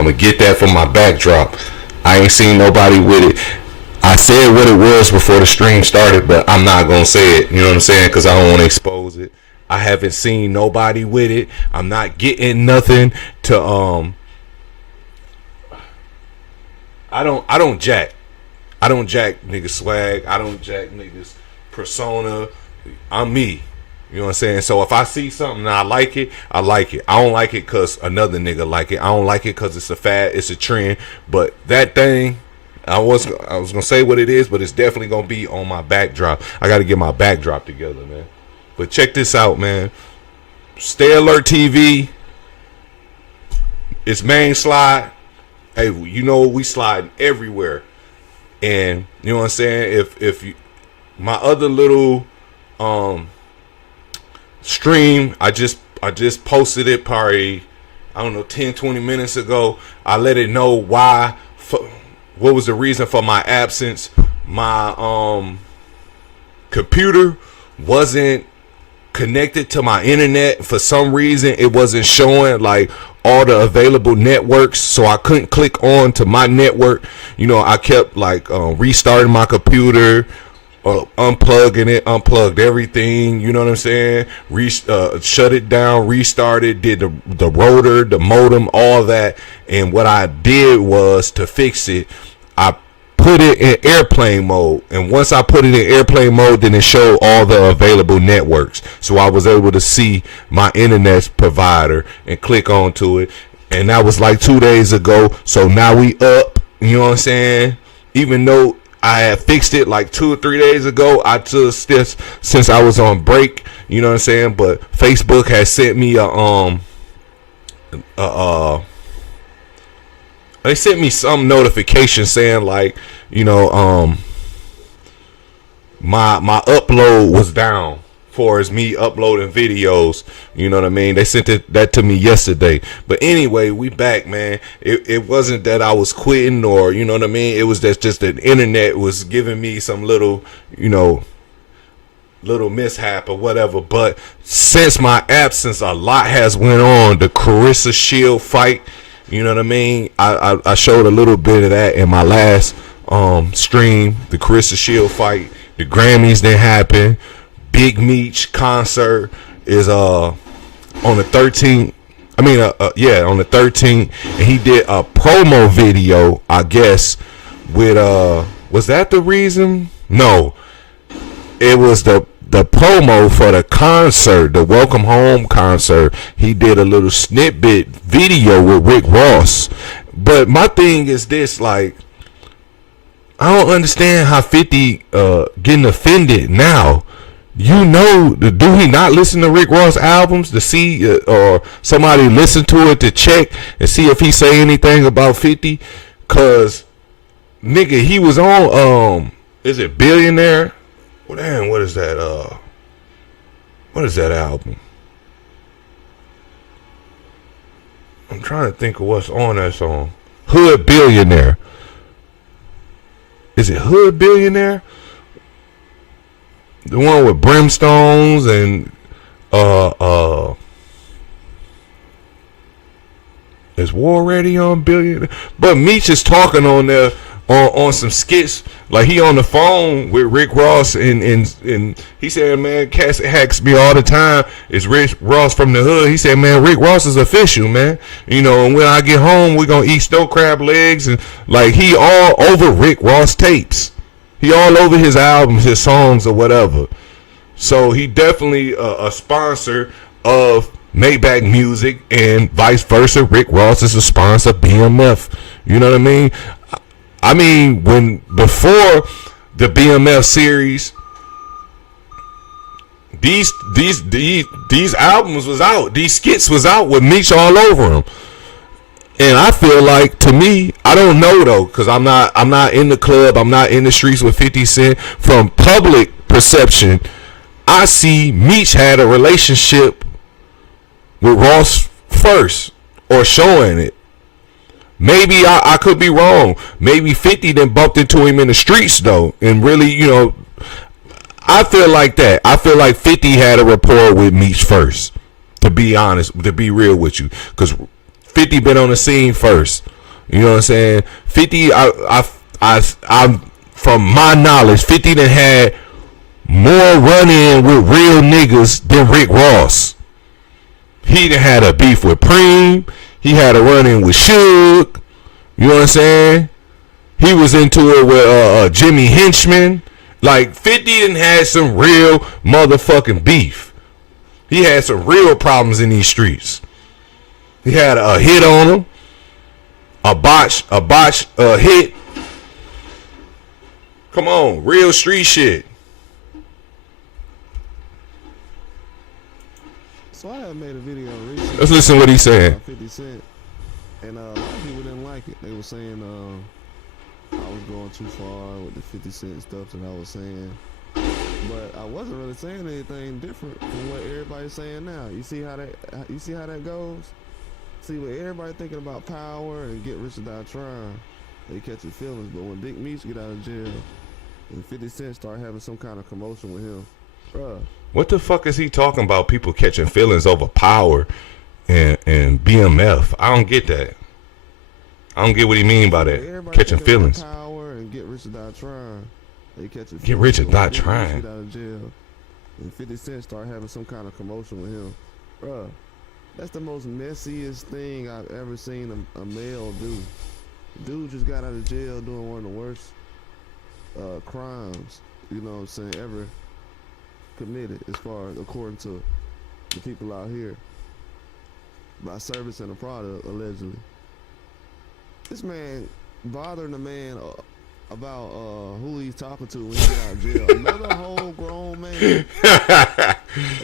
I'm gonna get that for my backdrop. I ain't seen nobody with it. I said what it was before the stream started, but I'm not gonna say it. You know what I'm saying? Because I don't want to expose it. I haven't seen nobody with it. I'm not getting nothing to I don't jack. I don't jack niggas swag. I don't jack niggas persona. I'm me. You know what I'm saying? So if I see something and I like it, I like it. I don't like it because another nigga like it. I don't like it because it's a fad, it's a trend. But that thing, I was gonna say what it is, but it's definitely gonna be on my backdrop. I gotta get my backdrop together, man. But check this out, man. Stay Alert TV. It's main slide. Hey, you know we slide everywhere. And you know what I'm saying? If you, my other little stream, I just posted it probably, I don't know, 10-20 minutes ago. I let it know why, what was the reason for my absence. My computer wasn't connected to my internet. For some reason it wasn't showing like all the available networks, so I couldn't click on to my network. You know, I kept like restarting my computer, unplugging it, unplugged everything, you know what I'm saying, shut it down, restarted, did the rotor, the modem, all that. And what I did was, to fix it, I put it in airplane mode, and once I put it in airplane mode, then it showed all the available networks, so I was able to see my internet provider and click onto it. And that was like 2 days ago. So now we up, you know what I'm saying, even though I had fixed it like 2 or 3 days ago. I just this since I was on break, you know what I'm saying. But Facebook has sent me they sent me some notification saying like, you know, my upload was down for as me uploading videos, you know what I mean. They sent that to me yesterday. But anyway, we back, man. It wasn't that I was quitting, or you know what I mean, it was that just the internet was giving me some little, you know, little mishap or whatever. But since my absence, a lot has went on. The Carissa Shield fight, you know what I mean, I showed a little bit of that in my last stream. The Carissa Shield fight, the Grammys didn't happen. Big Meech concert is on the 13th. I mean, yeah, on the 13th, and he did a promo video, I guess, with was that the reason? No, it was the promo for the concert, the Welcome Home concert. He did a little snippet video with Rick Ross. But my thing is this, like, I don't understand how 50 getting offended now. You know, do he not listen to Rick Ross albums to see, or somebody listen to it to check and see if he say anything about 50? Cause nigga, he was on is it Billionaire? Well, damn, what is that album? I'm trying to think of what's on that song. Hood Billionaire. Is it Hood Billionaire? The one with brimstones and is War Ready on Billionaire? But Meech is talking on there on some skits, like he on the phone with Rick Ross, and he said, man, cats hacks me all the time. It's Rick Ross from the hood. He said, man, Rick Ross is official, man. You know, and when I get home, we're gonna eat snow crab legs, and like he all over Rick Ross tapes. He all over his albums, his songs, or whatever. So he definitely a sponsor of Maybach Music, and vice versa. Rick Ross is a sponsor of BMF. You know what I mean? I mean, when before the BMF series, these albums was out, these skits was out with Meech all over them. And I feel like, to me, I don't know though, because I'm not in the club, I'm not in the streets with 50 Cent. From public perception, I see Meech had a relationship with Ross first, or showing it. Maybe I could be wrong. Maybe 50 then bumped into him in the streets though, and really, you know, I feel like that. I feel like 50 had a rapport with Meech first, to be honest, to be real with you, because 50 been on the scene first. You know what I'm saying? 50, I from my knowledge, 50 done had more run-in with real niggas than Rick Ross. He done had a beef with Preem. He had a run-in with Suge. You know what I'm saying? He was into it with Jimmy Henchman. Like, 50 done had some real motherfucking beef. He had some real problems in these streets. He had a hit on him. A botch hit. Come on, real street shit. So I had made a video recently. Let's listen to what he's saying. 50 Cent, and a lot of people didn't like it. They were saying I was going too far with the 50 Cent stuff that I was saying. But I wasn't really saying anything different from what everybody's saying now. You see how that goes? See, what everybody thinking about power and get rich or die trying, they catching feelings. But when Dick Meech get out of jail and 50 Cent start having some kind of commotion with him, bruh. What the fuck is he talking about? People catching feelings over power and BMF. I don't get that. I don't get what he mean by that. Everybody catching feelings. Power and get rich or die trying. They catching get rich or die trying. Get out of jail and 50 Cent start having some kind of commotion with him, bruh. That's the most messiest thing I've ever seen a male do. Dude just got out of jail doing one of the worst crimes, you know what I'm saying, ever committed, as far as according to the people out here, by servicing a product, allegedly. This man bothering the man about who he's talking to when he get out of jail. Another whole grown man that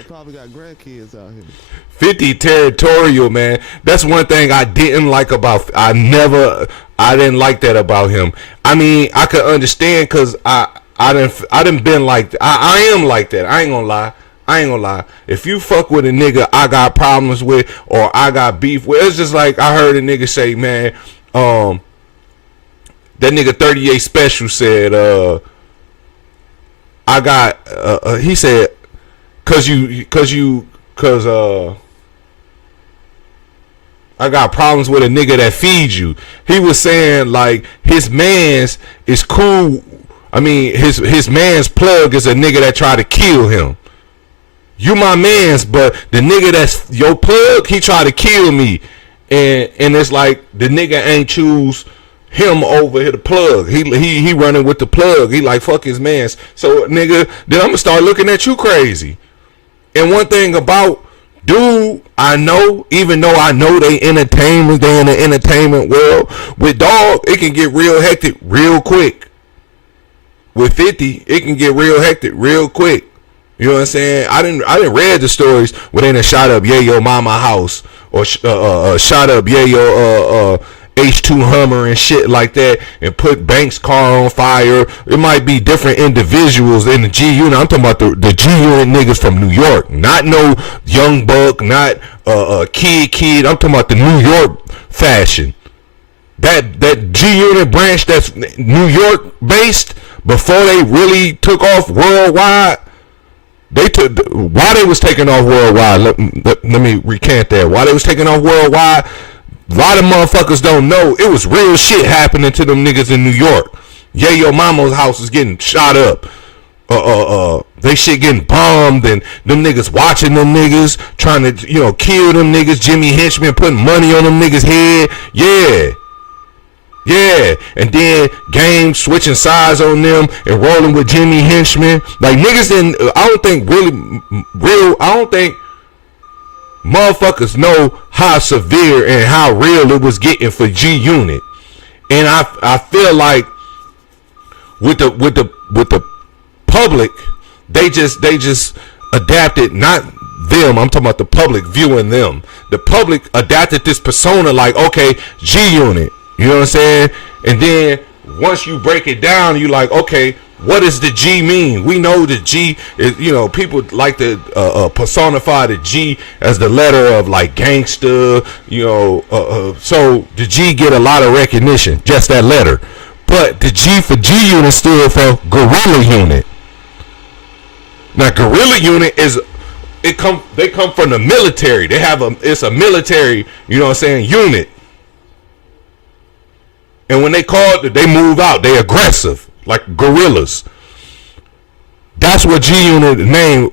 probably got grandkids out here. 50 territorial, man. That's one thing I didn't like about. I didn't like that about him. I mean, I could understand because I didn't been like. I am like that. I ain't gonna lie. If you fuck with a nigga I got problems with or I got beef with, it's just like I heard a nigga say, man, that nigga 38 Special said, I got, he said, cause I got problems with a nigga that feeds you. He was saying like his man's is cool. I mean, his man's plug is a nigga that tried to kill him. You my man's, but the nigga that's your plug, he tried to kill me. And it's like the nigga ain't choose him over the plug. He running with the plug. He like fuck his mans. So nigga, then I'm gonna start looking at you crazy. And one thing about dude, I know, even though I know they entertainment, they in the entertainment world, with dog, it can get real hectic real quick. With 50, it can get real hectic real quick. You know what I'm saying? I didn't read the stories where they done shot up Yayo mama house or shot up Yayo H2 Hummer and shit like that and put Banks' car on fire. It might be different individuals in the G unit. I'm talking about the G unit niggas from New York, not no Young Buck, not Kid. I'm talking about the New York fashion. That G unit branch that's New York based before they really took off worldwide. Why they was taking off worldwide. Let me recant that. Why they was taking off worldwide. A lot of motherfuckers don't know it was real shit happening to them niggas in New York. Yayo mama's house is getting shot up. They shit getting bombed and them niggas watching them niggas trying to, kill them niggas. Jimmy Henchman putting money on them niggas' head. Yeah. And then Game switching sides on them and rolling with Jimmy Henchman. Like niggas I don't think motherfuckers know how severe and how real it was getting for G Unit. And I feel like with the public, they just adapted, not them, I'm talking about the public viewing them. The public adapted this persona like, okay, G Unit. You know what I'm saying? And then once you break it down, you like, okay, what does the G mean? We know the G is, people like to personify the G as the letter of like gangster, so the G get a lot of recognition, just that letter. But the G for G Unit stood for Guerrilla Unit. Now, Guerrilla Unit is They come from the military. It's a military, you know what I'm saying, unit. And when they they move out. They aggressive, like guerrillas. That's where G Unit name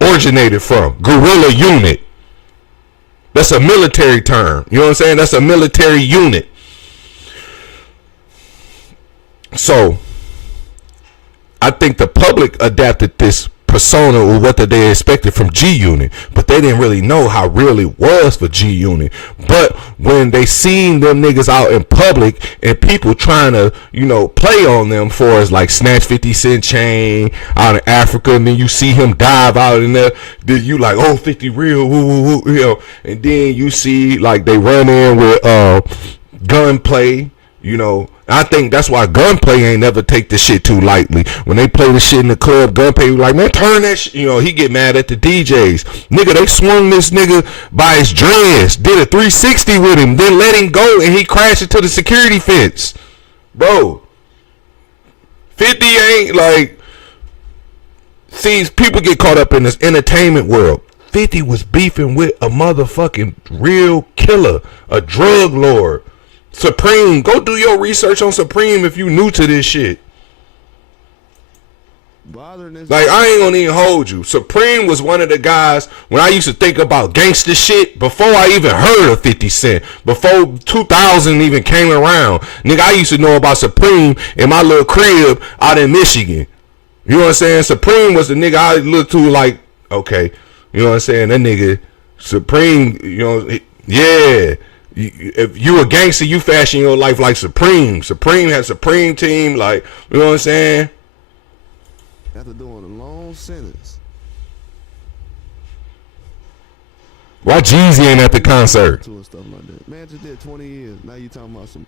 originated from. Guerrilla unit. That's a military term. You know what I'm saying? That's a military unit. So I think the public adapted this persona or what they expected from G Unit, but they didn't really know how real it was for G Unit. But when they seen them niggas out in public and people trying to, you know, play on them for as like snatch 50 Cent chain out in Africa, and then you see him dive out in there, then you like, oh, 50 real, woo, woo, woo, you know, and then you see like they run in with gunplay. You know, I think that's why Gunplay ain't never take this shit too lightly. When they play the shit in the club, Gunplay like, man, turn that shit. You know, he get mad at the DJs. Nigga, they swung this nigga by his dreads, did a 360 with him, then let him go, and he crashed into the security fence. Bro, 50 ain't like... See, people get caught up in this entertainment world. 50 was beefing with a motherfucking real killer, a drug lord. Supreme, go do your research on Supreme if you new to this shit. Like, I ain't gonna even hold you. Supreme was one of the guys when I used to think about gangster shit before I even heard of 50 Cent, before 2000 even came around. Nigga, I used to know about Supreme in my little crib out in Michigan. You know what I'm saying? Supreme was the nigga I looked to like, okay, you know what I'm saying? That nigga, Supreme, you know, yeah. If you a gangster, you fashion your life like Supreme. Supreme had Supreme team, like, you know what I'm saying? After doing a long sentence. Why Jeezy ain't at the concert? And stuff like that. Man just did 20 years. Now you talking about some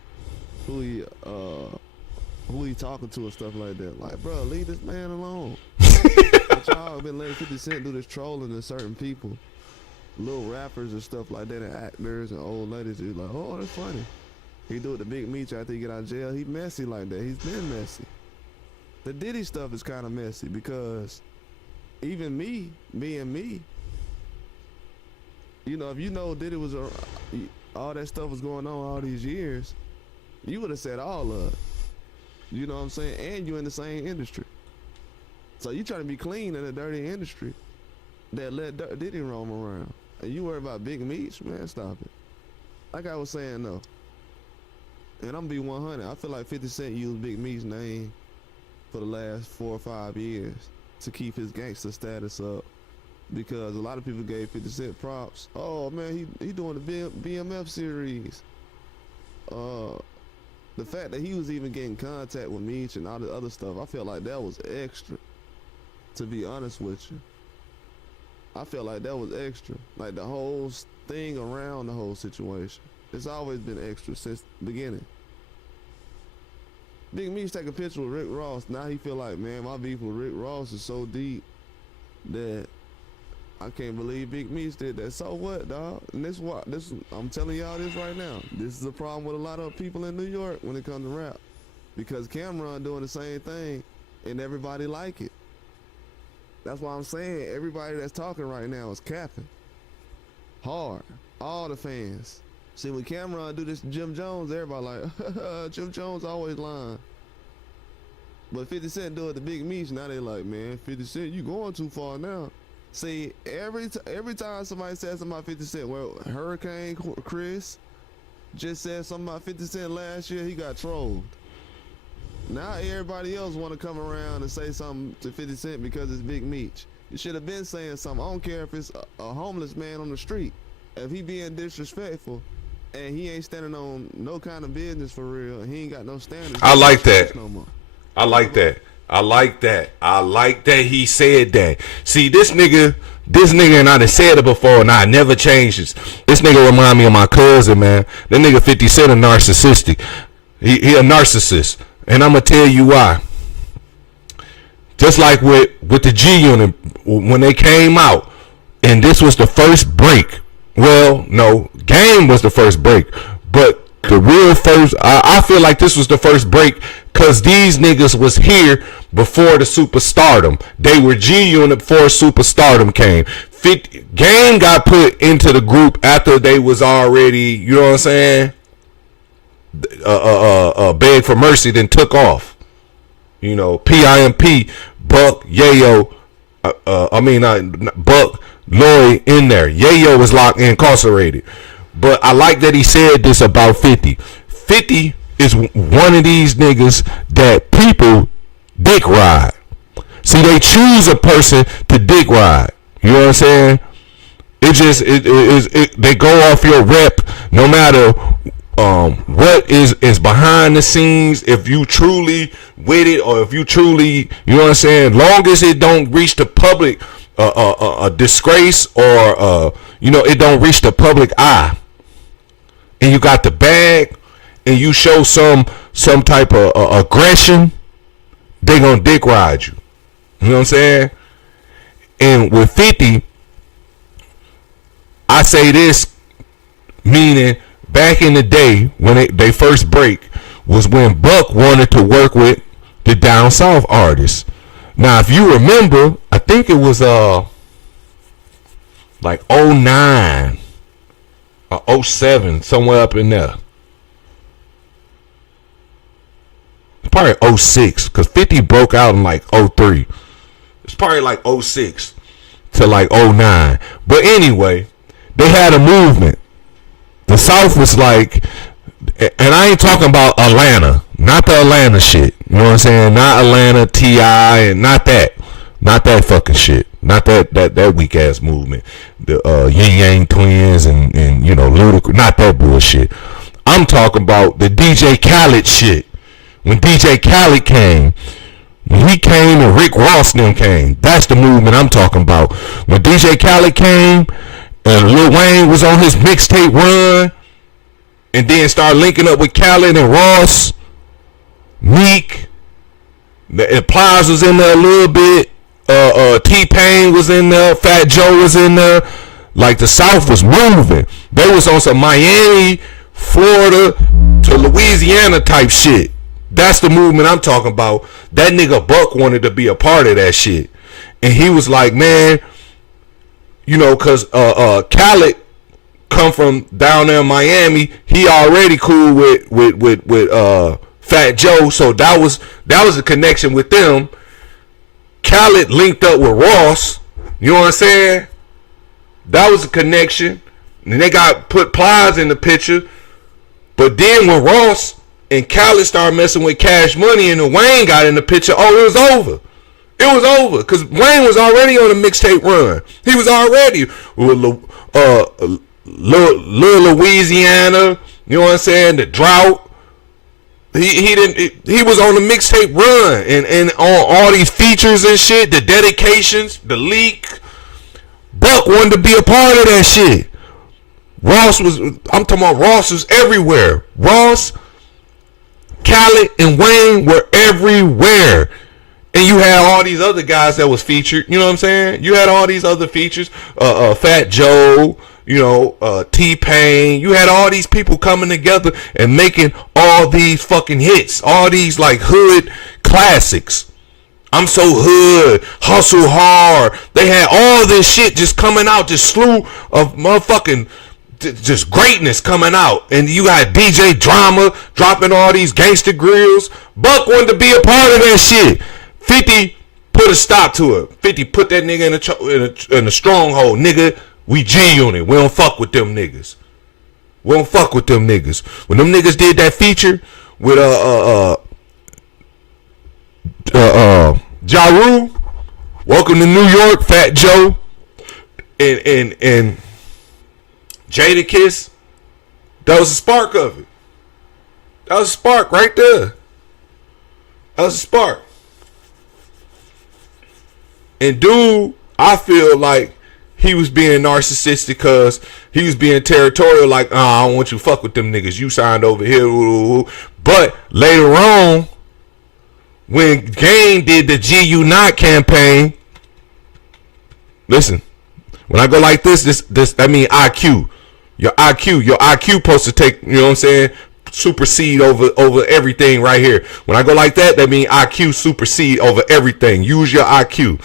who he talking to and stuff like that. Like, bro, leave this man alone. But y'all been letting 50 Cent do this trolling to certain people. Little rappers and stuff like that, and actors and old ladies. He's like, oh, that's funny. He do it to Big Meech after he get out of jail. He messy like that. He's been messy. The Diddy stuff is kind of messy because even me, being me, you know, if you know Diddy was all that stuff was going on all these years, you would have said all of it. You know what I'm saying? And you in the same industry. So you trying to be clean in a dirty industry that let Diddy roam around. And you worry about Big Meech, man, stop it. Like I was saying, though, and I'm be 100. I feel like 50 Cent used Big Meech's name for the last 4 or 5 years to keep his gangster status up, because a lot of people gave 50 Cent props. Oh man, he doing the BMF series. The fact that he was even getting contact with Meech and all the other stuff, I felt like that was extra. To be honest with you. I felt like that was extra. Like the whole thing around the whole situation. It's always been extra since the beginning. Big Meech take a picture with Rick Ross. Now he feel like, man, my beef with Rick Ross is so deep that I can't believe Big Meech did that. So what, dog? And I'm telling y'all this right now. This is a problem with a lot of people in New York when it comes to rap. Because Cameron doing the same thing and everybody like it. That's why I'm saying everybody that's talking right now is capping. Hard. All the fans. See, when Cameron do this to Jim Jones, everybody like, Jim Jones always lying. But 50 Cent do it to Big Meech, now they like, man, 50 Cent, you going too far now. See, every time somebody says something about 50 Cent, well, Hurricane Chris just said something about 50 Cent last year, he got trolled. Now everybody else want to come around and say something to 50 Cent because it's Big Meech. You should have been saying something. I don't care if it's a homeless man on the street. If he being disrespectful and he ain't standing on no kind of business for real, and he ain't got no standards. I like that. I like that. I like that. I like that he said that. See, this nigga, and I done said it before, and I never changes. This nigga remind me of my cousin, man. That nigga 50 Cent a narcissistic. He a narcissist. And I'm going to tell you why. Just like with the G Unit, when they came out, and this was the first break. Well, no, Game was the first break. But the real first, I feel like this was the first break because these niggas was here before the superstardom. They were G-Unit before superstardom came. Game got put into the group after they was already, you know what I'm saying, Beg for Mercy, then took off. You know, PIMP, Buck, Yayo, Buck, Lloyd in there. Yayo was incarcerated. But I like that he said this about 50. 50 is one of these niggas that people dick ride. See, they choose a person to dick ride. You know what I'm saying? They go off your rep no matter what is behind the scenes. If you truly with it, or if you truly, you know what I'm saying, long as it don't reach the public a disgrace, or it don't reach the public eye, and you got the bag, and you show some type of aggression, they gonna dick ride you. You know what I'm saying? And with 50, I say this, meaning back in the day when they first break was when Buck wanted to work with the down south artists. Now, if you remember, I think it was like 09 or 07, somewhere up in there. Probably 06, because 50 broke out in like 03. It's probably like 06 to like 09. But anyway, they had a movement. The South was like, and I ain't talking about Atlanta, not the Atlanta shit. You know what I'm saying? Not Atlanta, T.I., and not that fucking shit. Not that weak ass movement. The Yin Yang Twins and Ludacris. Not that bullshit. I'm talking about the DJ Khaled shit. When DJ Khaled came, when he came and Rick Ross them came, that's the movement I'm talking about. When DJ Khaled came and Lil Wayne was on his mixtape run, and then started linking up with Khaled and Ross, Meek, the Plies was in there a little bit, T-Pain was in there, Fat Joe was in there. Like, the South was moving. They was on some Miami, Florida to Louisiana type shit. That's the movement I'm talking about. That nigga Buck wanted to be a part of that shit. And he was like, man, cause Khaled come from down there in Miami. He already cool with Fat Joe. So that was a connection with them. Khaled linked up with Ross. You know what I'm saying? That was a connection. And they got put Plies in the picture. But then when Ross and Khaled started messing with Cash Money and the Wayne got in the picture, it was over. It was over. Because Wayne was already on a mixtape run. He was already with Little Louisiana, you know what I'm saying, the drought. He was on the mixtape run and on all these features and shit, the dedications, the leak. Buck wanted to be a part of that shit. I'm talking about Ross was everywhere. Ross, Khaled, and Wayne were everywhere. And you had all these other guys that was featured. You know what I'm saying? You had all these other features. Fat Joe, T-Pain. You had all these people coming together and making all these fucking hits. All these like hood classics. I'm so hood, hustle hard. They had all this shit just coming out. This slew of motherfucking just greatness coming out. And you got DJ Drama dropping all these gangster grills. Buck wanted to be a part of that shit. 50 put a stop to it. 50 put that nigga in a stronghold. Nigga, we G-Unit. We don't fuck with them niggas. We don't fuck with them niggas. When them niggas did that feature with Ja Rule, Welcome to New York, Fat Joe, and Jadakiss, that was a spark of it. That was a spark right there. That was a spark. And dude, I feel like he was being narcissistic because he was being territorial, like, I don't want you to fuck with them niggas. You signed over here. But later on, when Game did the GU9 campaign, listen, when I go like this, that mean IQ. Your IQ supposed to take, you know what I'm saying, supersede over everything right here. When I go like that, that means IQ supersede over everything. Use your IQ.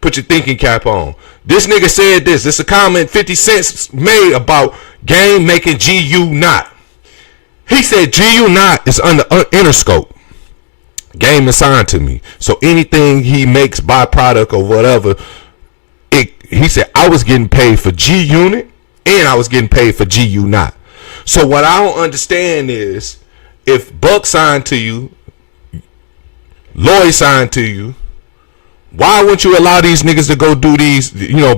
Put your thinking cap on. This nigga said this. This is a comment 50 Cent made about Game making GU not. He said GU not is under Interscope. Game is signed to me. So anything he makes byproduct or whatever, he said I was getting paid for G Unit and I was getting paid for GU not. So what I don't understand is if Buck signed to you, Lloyd signed to you, why wouldn't you allow these niggas to go do these,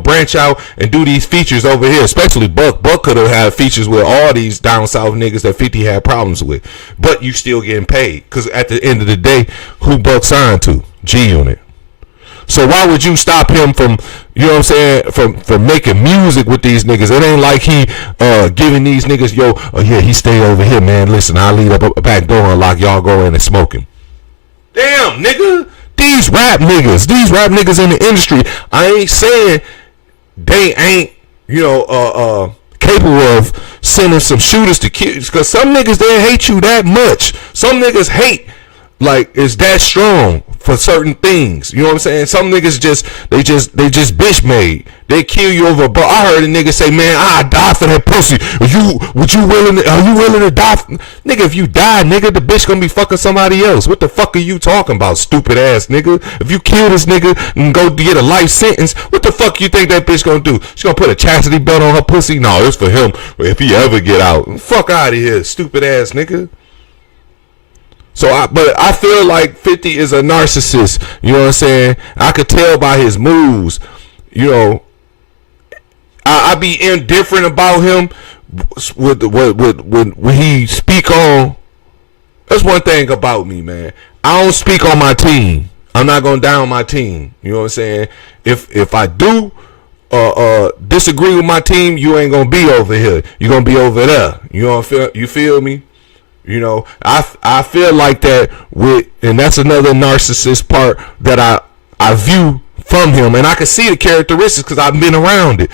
branch out and do these features over here? Especially Buck. Buck could have had features with all these down south niggas that 50 had problems with. But you still getting paid. Because at the end of the day, who Buck signed to? G-Unit. So why would you stop him from, from making music with these niggas? It ain't like he giving these niggas, he stay over here, man. Listen, I'll leave up a back door and lock y'all go in and smoke him. Damn, nigga. These rap niggas in the industry, I ain't saying they ain't, capable of sending some shooters to kill. Because some niggas, they hate you that much. Some niggas hate, is that strong for certain things. You know what I'm saying? Some niggas they just bitch made. They kill you over. But I heard a nigga say, man, I die for that pussy. Are you willing to die? Nigga, if you die, nigga, the bitch gonna be fucking somebody else. What the fuck are you talking about, stupid ass nigga? If you kill this nigga and go get a life sentence, what the fuck you think that bitch gonna do? She gonna put a chastity belt on her pussy? No, it's for him if he ever get out. Fuck out of here, stupid ass nigga. But I feel like 50 is a narcissist. You know what I'm saying? I could tell by his moves. I be indifferent about him when he speak on. That's one thing about me, man. I don't speak on my team. I'm not gonna down my team. You know what I'm saying? If I do disagree with my team, you ain't gonna be over here. You gonna be over there. You feel me? I feel like that and that's another narcissist part that I view from him, and I can see the characteristics because I've been around it.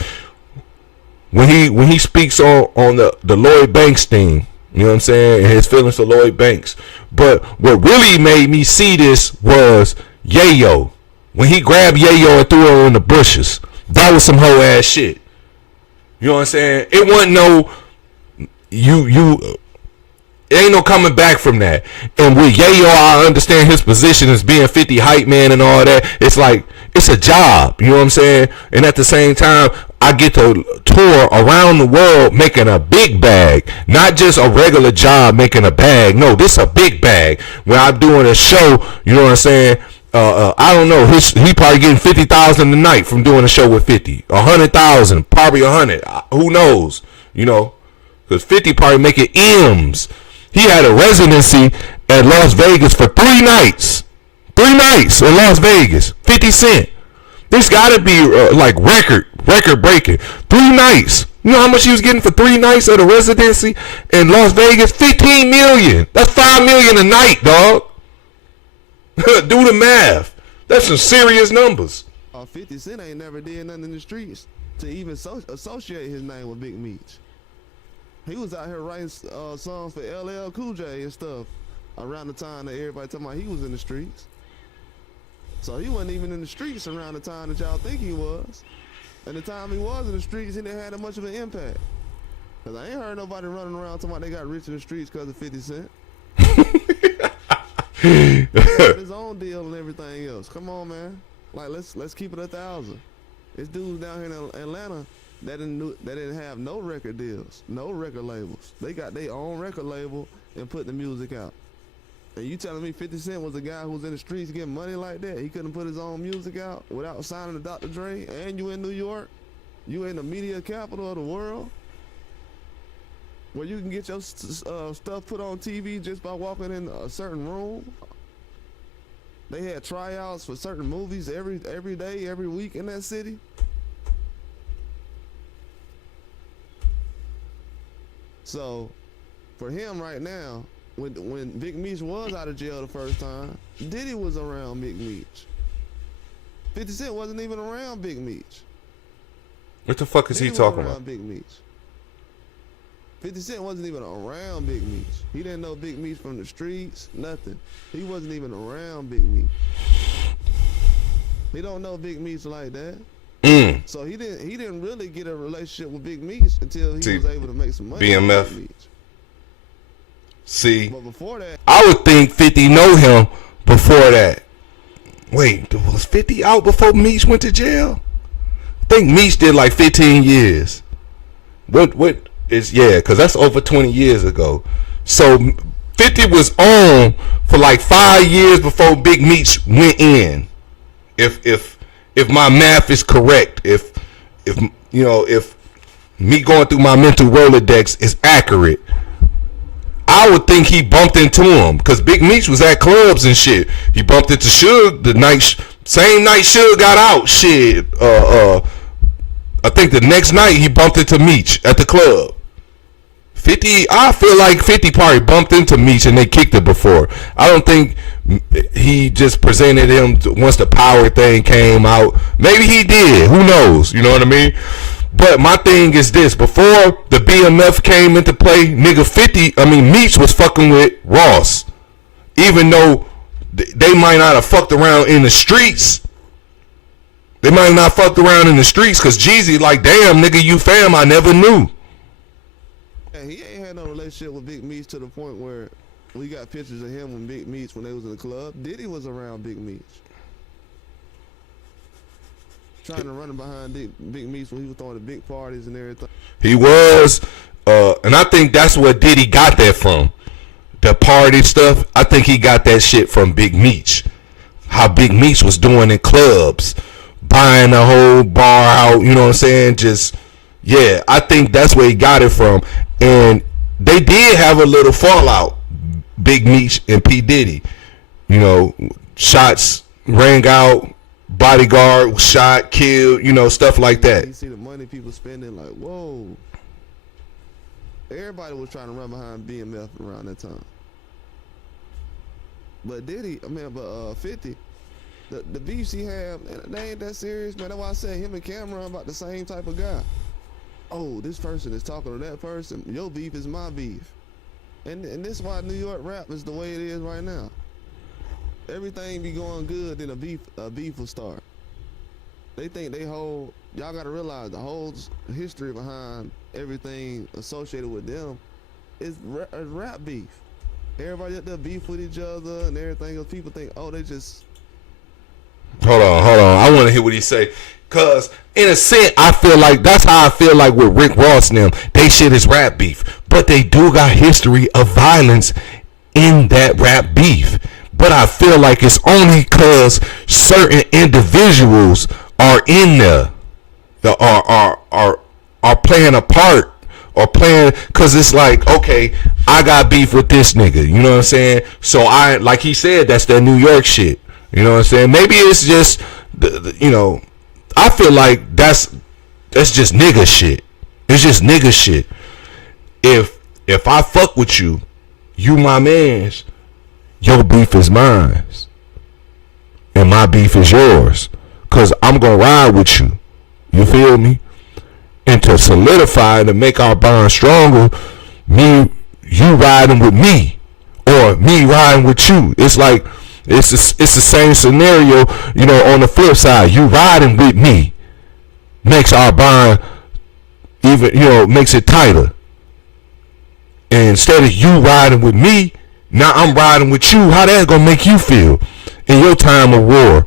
When he speaks on the Lloyd Banks thing, you know what I'm saying, and his feelings for Lloyd Banks. But what really made me see this was Yayo. When he grabbed Yayo and threw her in the bushes, that was some hoe ass shit. You know what I'm saying? It wasn't no it ain't no coming back from that. And with Yayo, I understand his position as being 50 hype man and all that. It's like, it's a job. You know what I'm saying? And at the same time, I get to tour around the world making a big bag. Not just a regular job making a bag. No, this a big bag. When I'm doing a show, you know what I'm saying? I don't know. He probably getting 50,000 a night from doing a show with 50. 100,000, probably 100. Who knows? Because 50 probably making M's. He had a residency at Las Vegas for 3 nights. 3 nights in Las Vegas. 50 Cent. This gotta be record breaking. 3 nights. You know how much he was getting for 3 nights at a residency in Las Vegas? 15 million. That's 5 million a night, dog. Do the math. That's some serious numbers. 50 Cent ain't never did nothing in the streets to even associate his name with Big Meech. He was out here writing songs for LL Cool J and stuff around the time that everybody talking about he was in the streets. So he wasn't even in the streets around the time that y'all think he was. And the time he was in the streets, he didn't have that much of an impact. Because I ain't heard nobody running around talking about they got rich in the streets because of 50 Cent. He had his own deal and everything else. Come on, man. Let's keep it 1,000. It's dudes down here in Atlanta that didn't have no record deals, no record labels. They got their own record label and put the music out. And you telling me 50 Cent was a guy who was in the streets getting money like that? He couldn't put his own music out without signing to Dr. Dre? And you in New York? You in the media capital of the world? Where you can get your stuff put on TV just by walking in a certain room? They had tryouts for certain movies every day, every week in that city. So, for him right now, when Big Meech was out of jail the first time, Diddy was around Big Meech. 50 Cent wasn't even around Big Meech. What the fuck is he talking about? Big Meech. 50 Cent wasn't even around Big Meech. He didn't know Big Meech from the streets, nothing. He wasn't even around Big Meech. He don't know Big Meech like that. So he didn't really get a relationship with Big Meech until he was able to make some money. BMF. See, but before that, I would think 50 know him before that. Wait, was 50 out before Meech went to jail? I think Meech did like 15 years. What is, yeah, because that's over 20 years ago. So 50 was on for like 5 years before Big Meech went in. If my math is correct, if you know, if me going through my mental Rolodex is accurate, I would think he bumped into him because Big Meech was at clubs and shit. He bumped into Suge the same night Suge got out. Shit, I think the next night he bumped into Meech at the club. 50, I feel like 50 probably bumped into Meech and they kicked it before. I don't think he just presented him once the power thing came out. Maybe he did. Who knows? You know what I mean? But my thing is this: before the BMF came into play, nigga, Meech was fucking with Ross, even though they might not have fucked around in the streets. They might not fucked around in the streets because Jeezy like, damn nigga, you fam, I never knew. And he ain't had no relationship with Big Meech to the point where we got pictures of him with Big Meech when they was in the club. Diddy was around Big Meech, trying to run him behind Big Meech when he was throwing the big parties and everything. He was, and I think that's where Diddy got that from. The party stuff, I think he got that shit from Big Meech. How Big Meech was doing in clubs, buying the whole bar out, you know what I'm saying? Just, yeah, I think that's where he got it from. And they did have a little fallout, Big Meech and P. Diddy. You know, shots rang out, bodyguard was shot, killed, you know, stuff like that. You see the money people spending, like, whoa. Everybody was trying to run behind BMF around that time. But 50, the beefs he had, they ain't that serious, man. That's why I said him and Cameron about the same type of guy. Oh, this person is talking to that person. Your beef is my beef. And this is why New York rap is the way it is right now. Everything be going good, then a beef will start. They think y'all gotta realize the whole history behind everything associated with them is rap beef. Everybody up there beef with each other and everything else. People think, oh, they just... Hold on. I want to hear what he say. Cause in a sense, I feel like that's how I feel like with Rick Ross and them. They shit is rap beef, but they do got history of violence in that rap beef. But I feel like it's only cause certain individuals are in there, are playing a part, or playing, cause it's like, okay, I got beef with this nigga, you know what I'm saying? So I, like he said, that's that New York shit. You know what I'm saying? Maybe it's just, you know, I feel like that's just nigga shit. It's just nigga shit. If I fuck with you, you my mans, your beef is mine, and my beef is yours. Cause I'm gonna ride with you. You feel me? And to solidify and to make our bond stronger, you riding with me, or me riding with you. It's like, it's the same scenario, you know, on the flip side. You riding with me makes our bond even, you know, makes it tighter. And instead of you riding with me, now I'm riding with you. How that gonna make you feel in your time of war?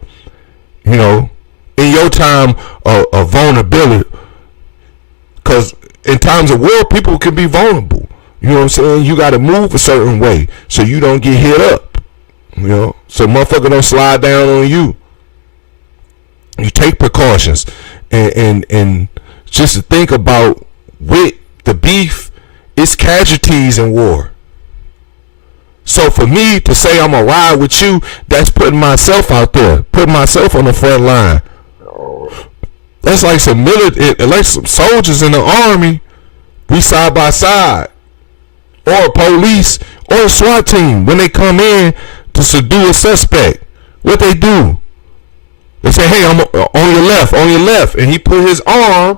You know, in your time of vulnerability. Because in times of war, people can be vulnerable. You know what I'm saying? You got to move a certain way so you don't get hit up. You know, so motherfucker don't slide down on you. You take precautions, and just to think about with the beef, it's casualties in war. So for me to say I'm gonna ride with you, that's putting myself out there, putting myself on the front line. That's like some like some soldiers in the army. We side by side, or police, or a SWAT team when they come in to subdue a suspect. What they do? They say, "Hey, I'm on your left," and he put his arm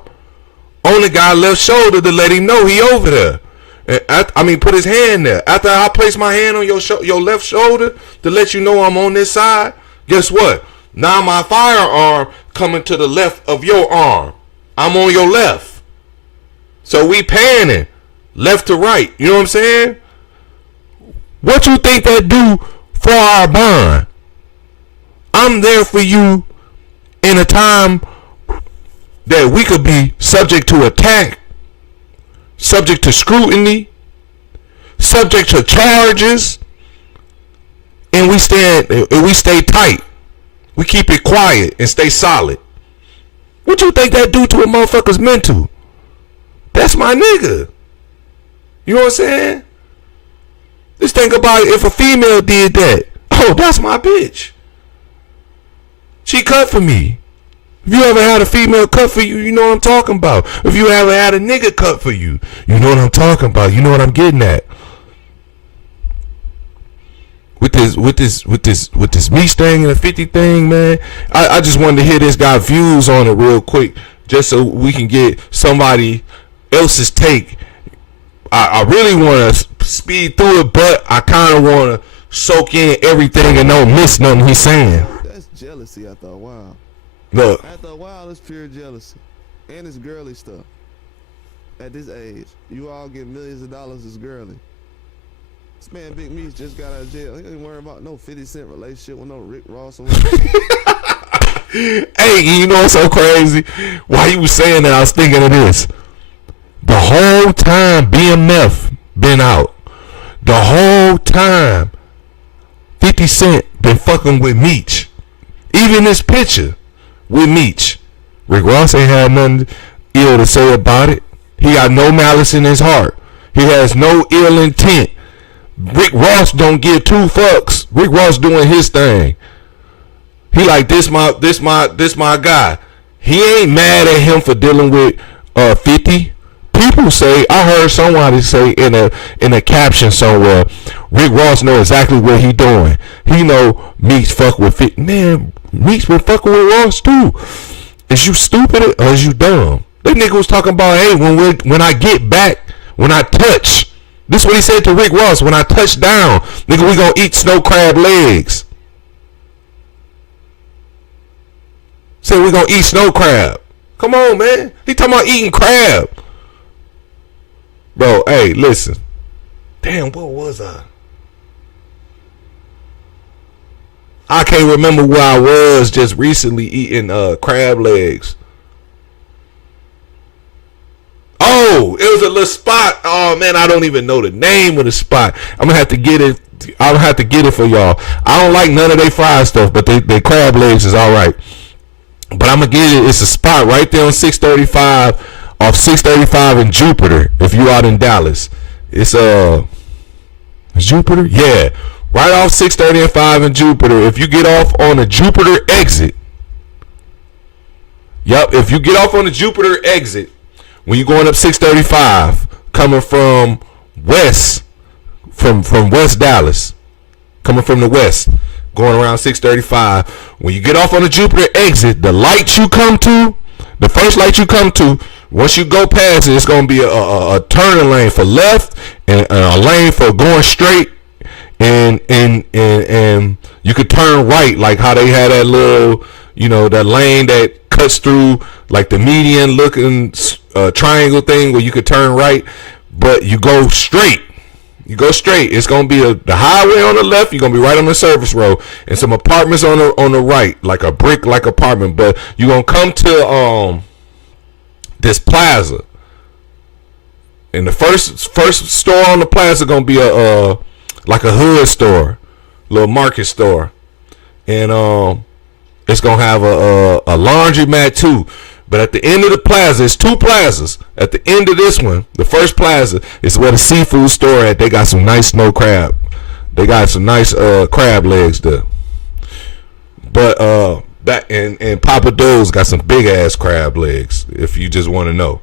on the guy's left shoulder to let him know he over there. I mean, put his hand there. After I place my hand on your left shoulder to let you know I'm on this side, guess what? Now my firearm coming to the left of your arm. I'm on your left. So we panning left to right. You know what I'm saying? What you think that do for our bond? I'm there for you in a time that we could be subject to attack, subject to scrutiny, subject to charges, and we stay tight. We keep it quiet and stay solid. What you think that do to a motherfucker's mental? That's my nigga. You know what I'm saying? Just think about it. If a female did that, oh, that's my bitch. She cut for me. If you ever had a female cut for you, you know what I'm talking about. If you ever had a nigga cut for you, you know what I'm talking about. You know what I'm getting at. With this meech thing and the 50 thing, man, I just wanted to hear this guy's views on it real quick, just so we can get somebody else's take. I really want to speed through it, but I kind of want to soak in everything and don't miss nothing he's saying. That's jealousy after a while. Look. After a while, it's pure jealousy. And it's girly stuff. At this age, you all get millions of dollars as girly. This man Big Meech just got out of jail. He ain't worrying about no 50 Cent relationship with no Rick Ross or Hey, you know what's so crazy? While you was saying that, I was thinking of this. The whole time BMF been out, the whole time 50 Cent been fucking with Meech. Even this picture with Meech. Rick Ross ain't had nothing ill to say about it. He got no malice in his heart. He has no ill intent. Rick Ross don't give two fucks. Rick Ross doing his thing. He like this my guy. He ain't mad at him for dealing with 50. People say, I heard somebody say in a caption somewhere, Rick Ross know exactly what he doing. He know Meech fuck with 50. Man, Meech been fucking with Ross too. Is you stupid or is you dumb? That nigga was talking about, hey, when I get back, when I touch. This is what he said to Rick Ross. When I touch down, nigga, we gonna eat snow crab legs. Said we gonna eat snow crab. Come on, man. He talking about eating crab. Bro, hey, listen. Damn, what was I? I can't remember where I was just recently eating crab legs. Oh, it was a little spot. Oh man, I don't even know the name of the spot. I'm gonna have to get it. I'm gonna have to get it for y'all. I don't like none of their fried stuff, but they crab legs is all right. But I'm gonna get it. It's a spot right there on 635 off 635 in Jupiter. If you out in Dallas, it's Jupiter. Yeah, right off 635 in Jupiter. If you get off on the Jupiter exit. Yep, if you get off on the Jupiter exit. When you're going up 635, coming from West Dallas, coming from the west, going around 635, when you get off on the Jupiter exit, the light you come to, the first light you come to, once you go past it, it's going to be a turning lane for left and a lane for going straight, and you could turn right, like how they had that little, that lane that cuts through like the median looking triangle thing where you could turn right, but you go straight. It's gonna be the highway on the left. You're gonna be right on the service road, and some apartments on the right, like a brick like apartment. But you're gonna come to this plaza, and the first store on the plaza gonna be like a hood store, little market store, and it's gonna have a laundromat too. But at the end of the plaza, it's two plazas. At the end of this one, the first plaza is where the seafood store at. They got some nice snow crab. They got some nice crab legs there. But that and Papa Do's got some big ass crab legs, if you just want to know.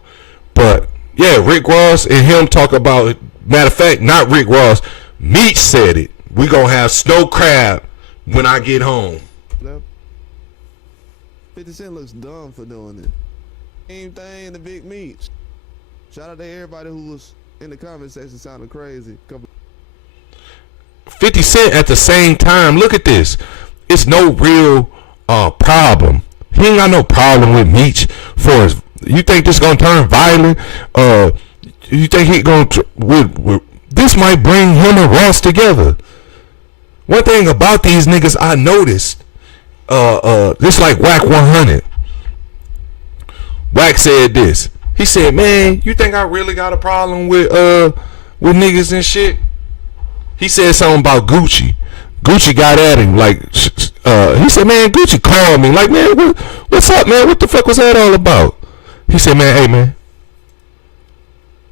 But yeah, Rick Ross and him talk about it. Matter of fact, not Rick Ross. Meech said it. We gonna have snow crab when I get home. 50 Cent looks dumb for doing it. Same thing in the Big Meech. Shout out to everybody who was in the comment section sounding crazy. 50 Cent at the same time, look at this. It's no real problem. He ain't got no problem with Meech for his. You think this gonna turn violent? You think he gonna this might bring him and Ross together. One thing about these niggas I noticed, this like Whack 100. Whack said this. He said, "Man, you think I really got a problem with niggas and shit?" He said something about Gucci. Gucci got at him like, he said, "Man, Gucci called me like, man, what's up, man? What the fuck was that all about?" He said, "Man, hey, man."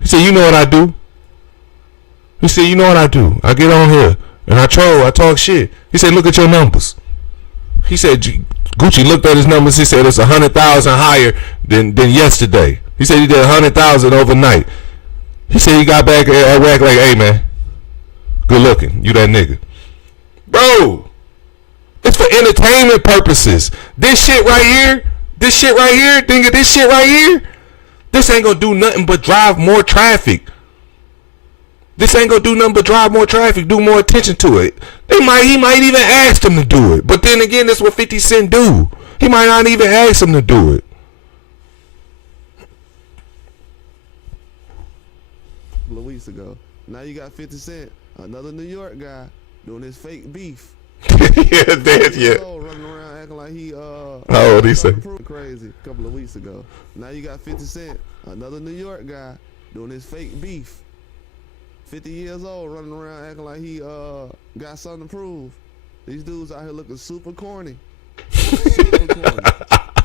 He said, "You know what I do?" He said, "You know what I do? I get on here and I troll, I talk shit." He said, "Look at your numbers." He said, Gucci looked at his numbers. He said, "It's 100,000 higher than yesterday." He said he did 100,000 overnight. He said he got back at Whack like, "Hey, man, good looking. You that nigga." Bro, it's for entertainment purposes. This shit right here, think of this shit right here. This ain't gonna do nothing but drive more traffic. This ain't gonna do nothing but drive more traffic, do more attention to it. He might even ask them to do it. But then again, that's what 50 Cent do. He might not even ask them to do it. A couple of weeks ago. Now you got 50 Cent, another New York guy, doing his fake beef. Yeah. Running around acting like he how old he say? Crazy. A couple of weeks ago. Now you got 50 Cent, another New York guy, doing his fake beef. 50 years old, running around acting like he got something to prove. These dudes out here looking super corny. Super corny.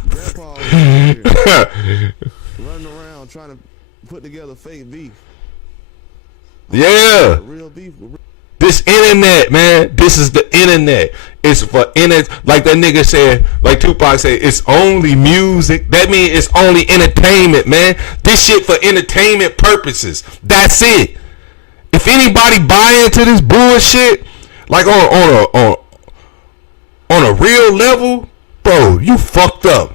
Grandpa here, running around trying to put together fake beef. Yeah. Real beef. This internet, man. This is the internet. It's for like that nigga said, like Tupac said, it's only music. That means it's only entertainment, man. This shit for entertainment purposes. That's it. If anybody buy into this bullshit, like on a real level, bro, you fucked up.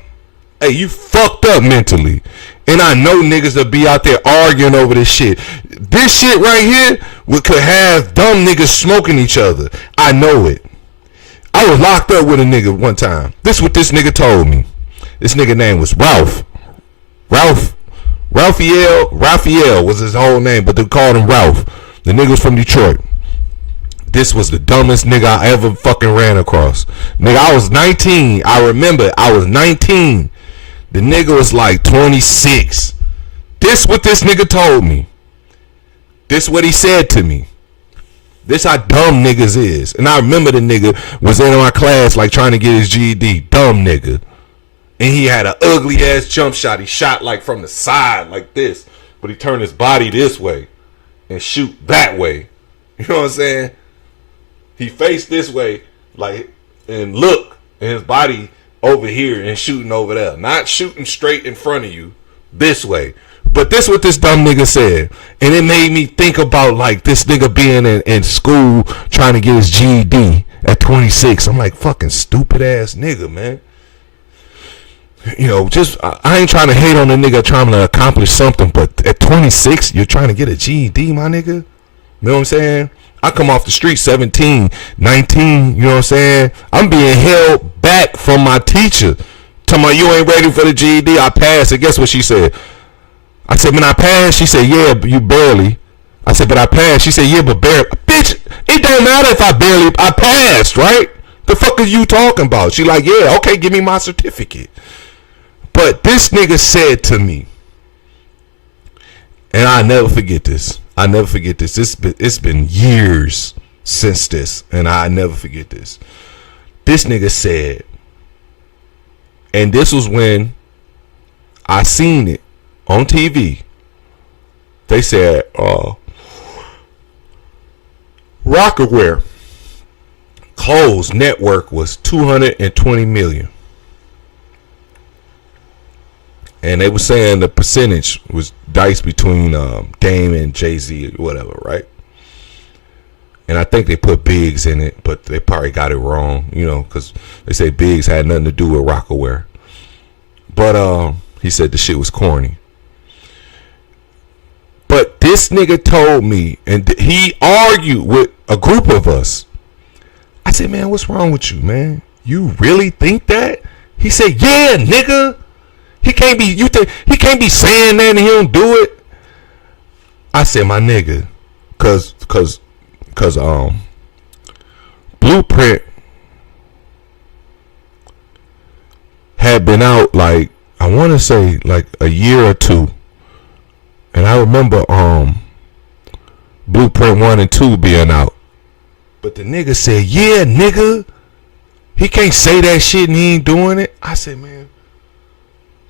Hey, you fucked up mentally. And I know niggas that be out there arguing over this shit. This shit right here could have dumb niggas smoking each other. I know it. I was locked up with a nigga one time. This is what this nigga told me. This nigga name was Ralph. Raphael was his whole name, but they called him Ralph. The nigga was from Detroit. This was the dumbest nigga I ever fucking ran across. Nigga, I was 19. I remember I was 19. The nigga was like 26. This what this nigga told me. This what he said to me. This how dumb niggas is. And I remember the nigga was in my class like trying to get his GED. Dumb nigga. And he had an ugly ass jump shot. He shot like from the side like this. But he turned his body this way and shoot that way. You know what I'm saying? He faced this way like and look. And his body over here and shooting over there. Not shooting straight in front of you. This way. But this what this dumb nigga said. And it made me think about like this nigga being in school trying to get his GED at 26. I'm like, fucking stupid ass nigga, man. You know, just I ain't trying to hate on the nigga trying to accomplish something, but at 26 you're trying to get a GED, my nigga. You know what I'm saying? I come off the street 17, 19, you know what I'm saying? I'm being held back from my teacher. Talking about you ain't ready for the GED. I passed it. Guess what she said? I said, man, I passed. She said, yeah, but you barely. I said, but I passed. She said, yeah, but barely. Bitch, it don't matter if I passed, right? The fuck are you talking about? She like, yeah, okay, give me my certificate. But this nigga said to me, and I never forget this. It's been years since this, and I never forget this. This nigga said, and this was when I seen it on TV. They said, Rockaware closed network was 220 million. And they were saying the percentage was diced between Dame and Jay-Z or whatever, right? And I think they put Biggs in it, but they probably got it wrong, you know, because they say Biggs had nothing to do with Rockaware. But he said the shit was corny. But But this nigga told me, and he argued with a group of us. I said, man, what's wrong with you, man? You really think that? He said, yeah, nigga. He can't be saying that and he don't do it. I said, my nigga, cause Blueprint had been out like, I want to say like a year or two. And I remember Blueprint 1 and 2 being out. But the nigga said, yeah, nigga, he can't say that shit and he ain't doing it. I said, man,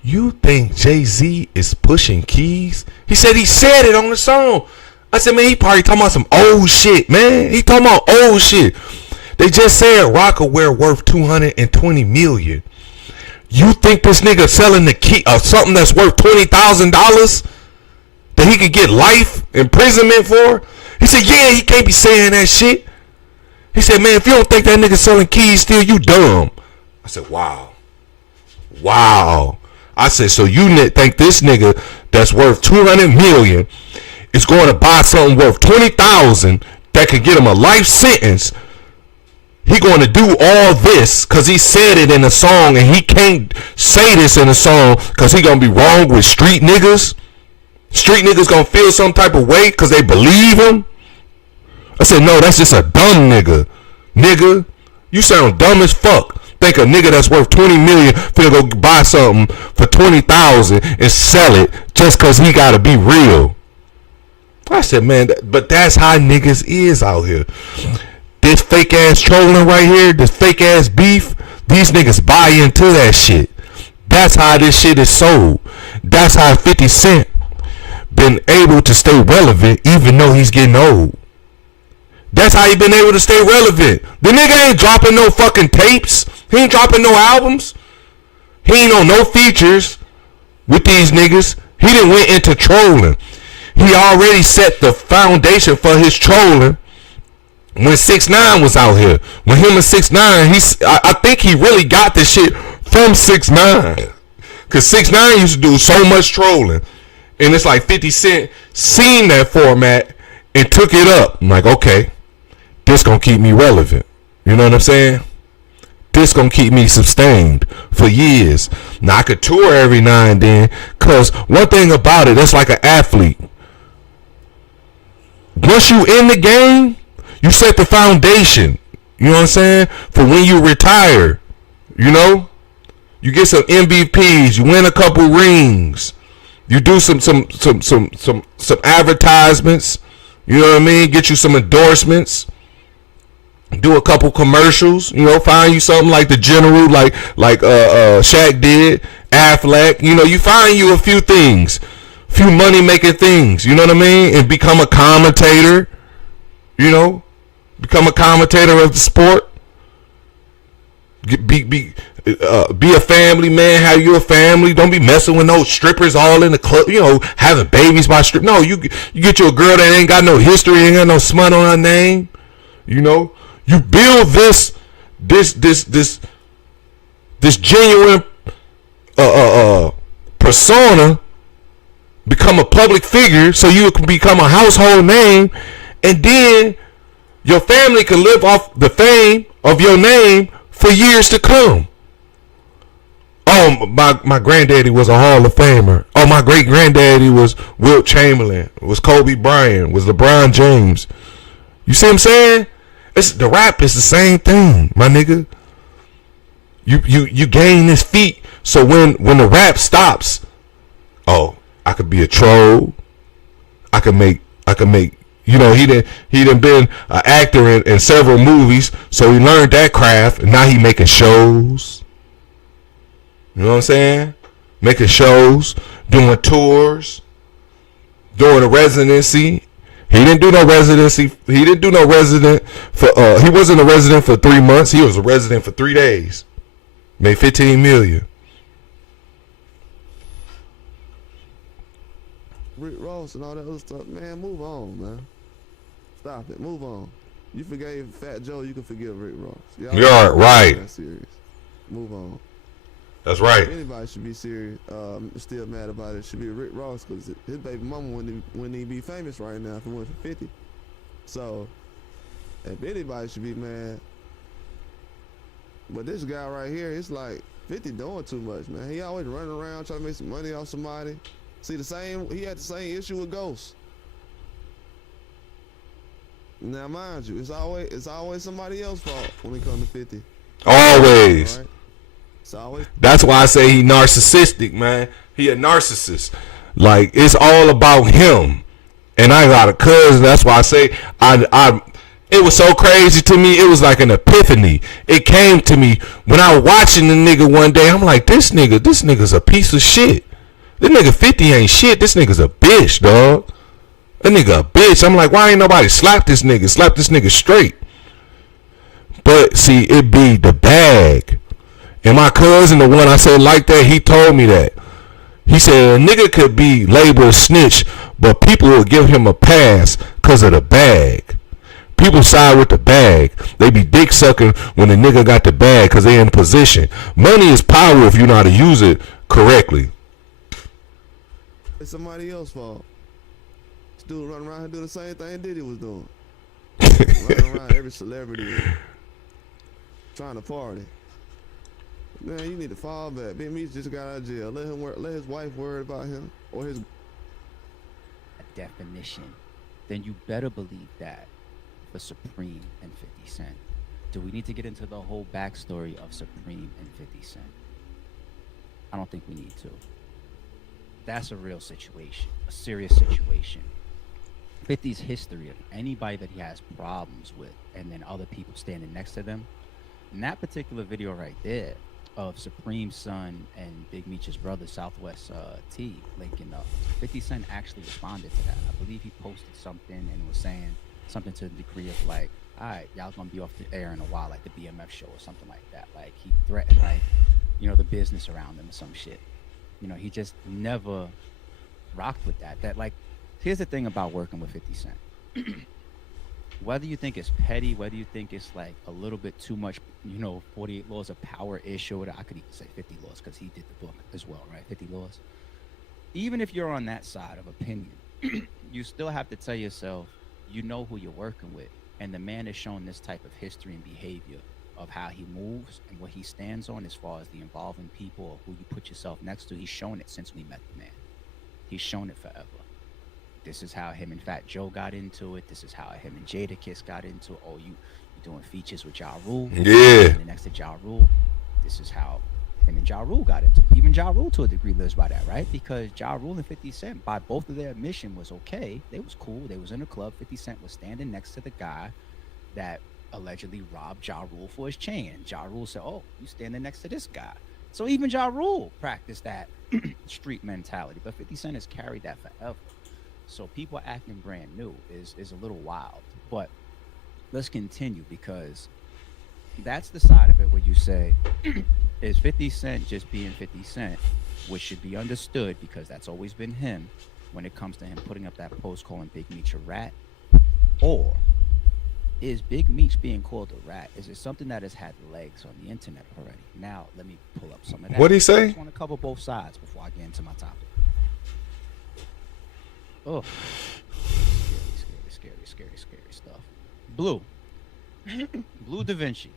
you think Jay-Z is pushing keys? He said it on the song. I said, man, he probably talking about some old shit, man. He talking about old shit. They just said Rockaware worth $220 million. You think this nigga selling the key something that's worth $20,000 that he could get life imprisonment for? He said, yeah, he can't be saying that shit. He said, man, if you don't think that nigga selling keys still, you dumb. I said, wow. I said, so you think this nigga that's worth $200 million is going to buy something worth $20,000 that could get him a life sentence? He going to do all this because he said it in a song, and he can't say this in a song because he going to be wrong with street niggas? Street niggas going to feel some type of way because they believe him? I said, no, that's just a dumb nigga. Nigga, you sound dumb as fuck. Think a nigga that's worth $20 million finna go buy something for $20,000 and sell it just cause he gotta be real. I said, man, but that's how niggas is out here. This fake ass trolling right here, this fake ass beef, these niggas buy into that shit. That's how this shit is sold. That's how 50 Cent been able to stay relevant even though he's getting old. That's how he been able to stay relevant. The nigga ain't dropping no fucking tapes. He ain't dropping no albums. He ain't on no features with these niggas. He done went into trolling. He already set the foundation for his trolling when 6ix9ine was out here. When him and 6ix9ine, I think he really got this shit from 6ix9ine. Cause 6ix9ine used to do so much trolling. And it's like 50 Cent seen that format and took it up. I'm like, okay, this gonna keep me relevant. You know what I'm saying? This gonna keep me sustained for years. Now I could tour every now and then, cause one thing about it, it's like an athlete. Once you in the game, you set the foundation. You know what I'm saying? For when you retire, you know, you get some MVPs, you win a couple rings, you do some advertisements. You know what I mean? Get you some endorsements. Do a couple commercials, you know, find you something like the General, like Shaq did, Affleck, you know, you find you a few things, few money making things, you know what I mean? And become a commentator, you know, become a commentator of the sport. Be a family man, have you a family, don't be messing with no strippers all in the club, you know, having babies by strip. No, you get you a girl that ain't got no history, ain't got no smut on her name, you know. You build this genuine persona, become a public figure so you can become a household name, and then your family can live off the fame of your name for years to come. Oh, my granddaddy was a Hall of Famer. Oh, my great granddaddy was Wilt Chamberlain, was Kobe Bryant, was LeBron James. You see what I'm saying? The rap is the same thing, my nigga. You gain this feat, so when the rap stops, oh, I could be a troll. I could make. You know, he done been an actor in several movies, so he learned that craft, and now he making shows. You know what I'm saying? Making shows, doing tours, doing a residency. He didn't do no residency. He didn't do no resident for. He wasn't a resident for 3 months. He was a resident for 3 days. Made $15 million. Rick Ross and all that other stuff, man. Move on, man. Stop it. Move on. You forgave Fat Joe. You can forgive Rick Ross. You're right. That's serious. Move on. That's right. If anybody should be serious, still mad about it, should be Rick Ross, because his baby mama wouldn't even be famous right now if it went for 50. So, if anybody should be mad, but this guy right here, it's like 50 doing too much, man. He always running around trying to make some money off somebody. See, he had the same issue with Ghost. Now, mind you, it's always somebody else's fault when it comes to 50. Always. Right? It's always. That's why I say he narcissistic, man. He a narcissist. Like, it's all about him. And I got a cousin. That's why I say it was so crazy to me. It was like an epiphany. It came to me when I was watching the nigga one day. I'm like, this nigga's a piece of shit. This nigga 50 ain't shit. This nigga's a bitch, dog. That nigga a bitch. I'm like, why ain't nobody slap this nigga? Slap this nigga straight. But see, it be the bag. And my cousin, the one I said like that, he told me that. He said a nigga could be labeled a snitch, but people will give him a pass because of the bag. People side with the bag. They be dick sucking when the nigga got the bag because they in position. Money is power if you know how to use it correctly. It's somebody else's fault. This dude running around here doing the same thing Diddy was doing. Running around every celebrity trying to party. Man, you need to fall back. Big Meech just got out of jail. Let his wife worry about him or his definition. Then you better believe that for Supreme and 50 Cent. Do we need to get into the whole backstory of Supreme and 50 Cent? I don't think we need to. That's a real situation, a serious situation. 50's history of anybody that he has problems with and then other people standing next to them. In that particular video right there of Supreme's son and Big Meech's brother, Southwest T, linking up, 50 Cent actually responded to that. I believe he posted something and was saying something to the degree of like, all right, y'all gonna be off the air in a while, like the BMF show or something like that. Like he threatened like, you know, the business around him or some shit. You know, he just never rocked with that. That like, here's the thing about working with 50 Cent. Whether you think it's petty, whether you think it's like a little bit too much, you know, 48 Laws of Power issue, I could even say 50 Laws because he did the book as well, right? 50 Laws. Even if you're on that side of opinion, you still have to tell yourself, you know who you're working with. And the man has shown this type of history and behavior of how he moves and what he stands on as far as the involving people or who you put yourself next to. He's shown it since we met the man. He's shown it forever. This is how him and Fat Joe got into it. This is how him and Jadakiss got into it. Oh, you doing features with Ja Rule. Yeah. And next to Ja Rule, this is how him and Ja Rule got into it. Even Ja Rule to a degree lives by that, right? Because Ja Rule and 50 Cent, by both of their admission, was okay. They was cool. They was in a club. 50 Cent was standing next to the guy that allegedly robbed Ja Rule for his chain. And Ja Rule said, oh, you standing next to this guy. So even Ja Rule practiced that street mentality. But 50 Cent has carried that forever. So people acting brand new is a little wild. But let's continue, because that's the side of it where you say, is 50 Cent just being 50 Cent, which should be understood because that's always been him when it comes to him putting up that post calling Big Meech a rat? Or is Big Meech being called a rat? Is it something that has had legs on the internet already? Now, let me pull up some of that. What'd he say? I just want to cover both sides before I get into my topic. Oh, scary stuff. Blue Da Vinci.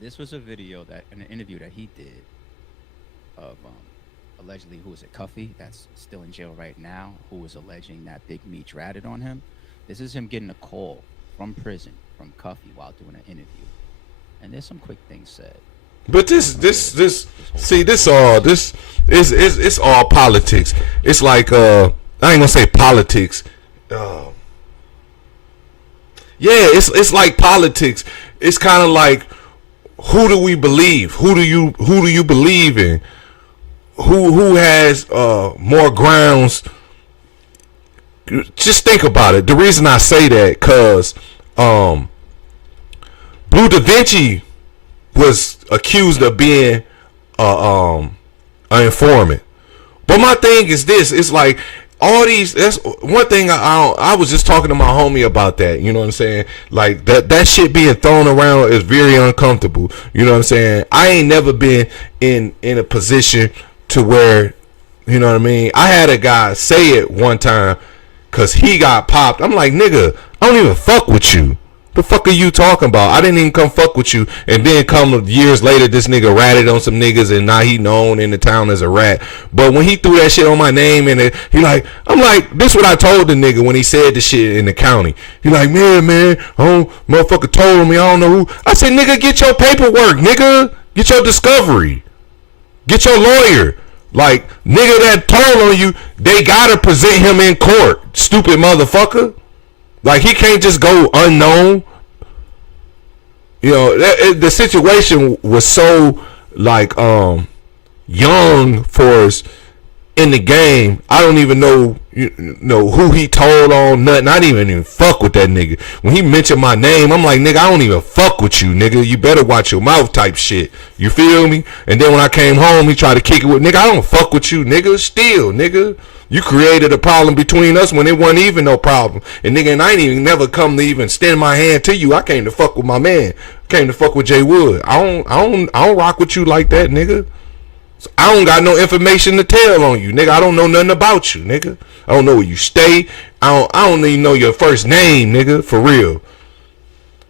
This was a video that, in an interview that he did of allegedly, who is it, Cuffy, that's still in jail right now, who was alleging that Big Meech ratted on him. This is him getting a call from prison from Cuffy while doing an interview, and there's some quick things said. But this it's all politics. It's like I ain't gonna say politics. Yeah, it's like politics. It's kind of like, who do we believe? Who do you believe in? Who has more grounds? Just think about it. The reason I say that, cause Blue Da Vinci was accused of being an informant. But my thing is this: it's like, all these, that's one thing I was just talking to my homie about that, you know what I'm saying? Like that shit being thrown around is very uncomfortable. You know what I'm saying? I ain't never been in a position to where, you know what I mean? I had a guy say it one time cause he got popped. I'm like, nigga, I don't even fuck with you. The fuck are you talking about? I didn't even come fuck with you. And then come years later, this nigga ratted on some niggas and now he known in the town as a rat. But when he threw that shit on my name and he like, I'm like, this what I told the nigga when he said the shit in the county. He like, man, motherfucker told me, I don't know who. I said, nigga, get your paperwork, nigga. Get your discovery. Get your lawyer. Like, nigga that told on you, they gotta present him in court. Stupid motherfucker. Like, he can't just go unknown. You know, the situation was so, like, young for us in the game. I don't even know, who he told on, nothing. I didn't even fuck with that nigga. When he mentioned my name, I'm like, nigga, I don't even fuck with you, nigga. You better watch your mouth type shit. You feel me? And then when I came home, he tried to kick it with, nigga, I don't fuck with you, nigga. Still, nigga. You created a problem between us when it wasn't even no problem. And nigga, and I ain't even never come to even extend my hand to you. I came to fuck with my man. Came to fuck with Jay Wood. I don't rock with you like that, nigga. So I don't got no information to tell on you, nigga. I don't know nothing about you, nigga. I don't know where you stay. I don't even know your first name, nigga, for real.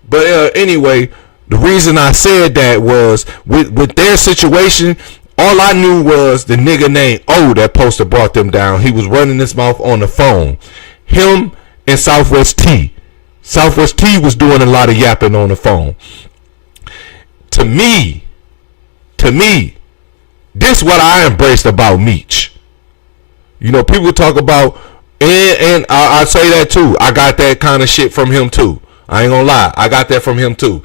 But anyway, the reason I said that was with their situation. All I knew was the nigga named O that poster brought them down. He was running his mouth on the phone. Him and Southwest T. Southwest T was doing a lot of yapping on the phone. To me, this what I embraced about Meech. You know, people talk about, and I say that too. I got that kind of shit from him too. I ain't gonna lie. I got that from him too.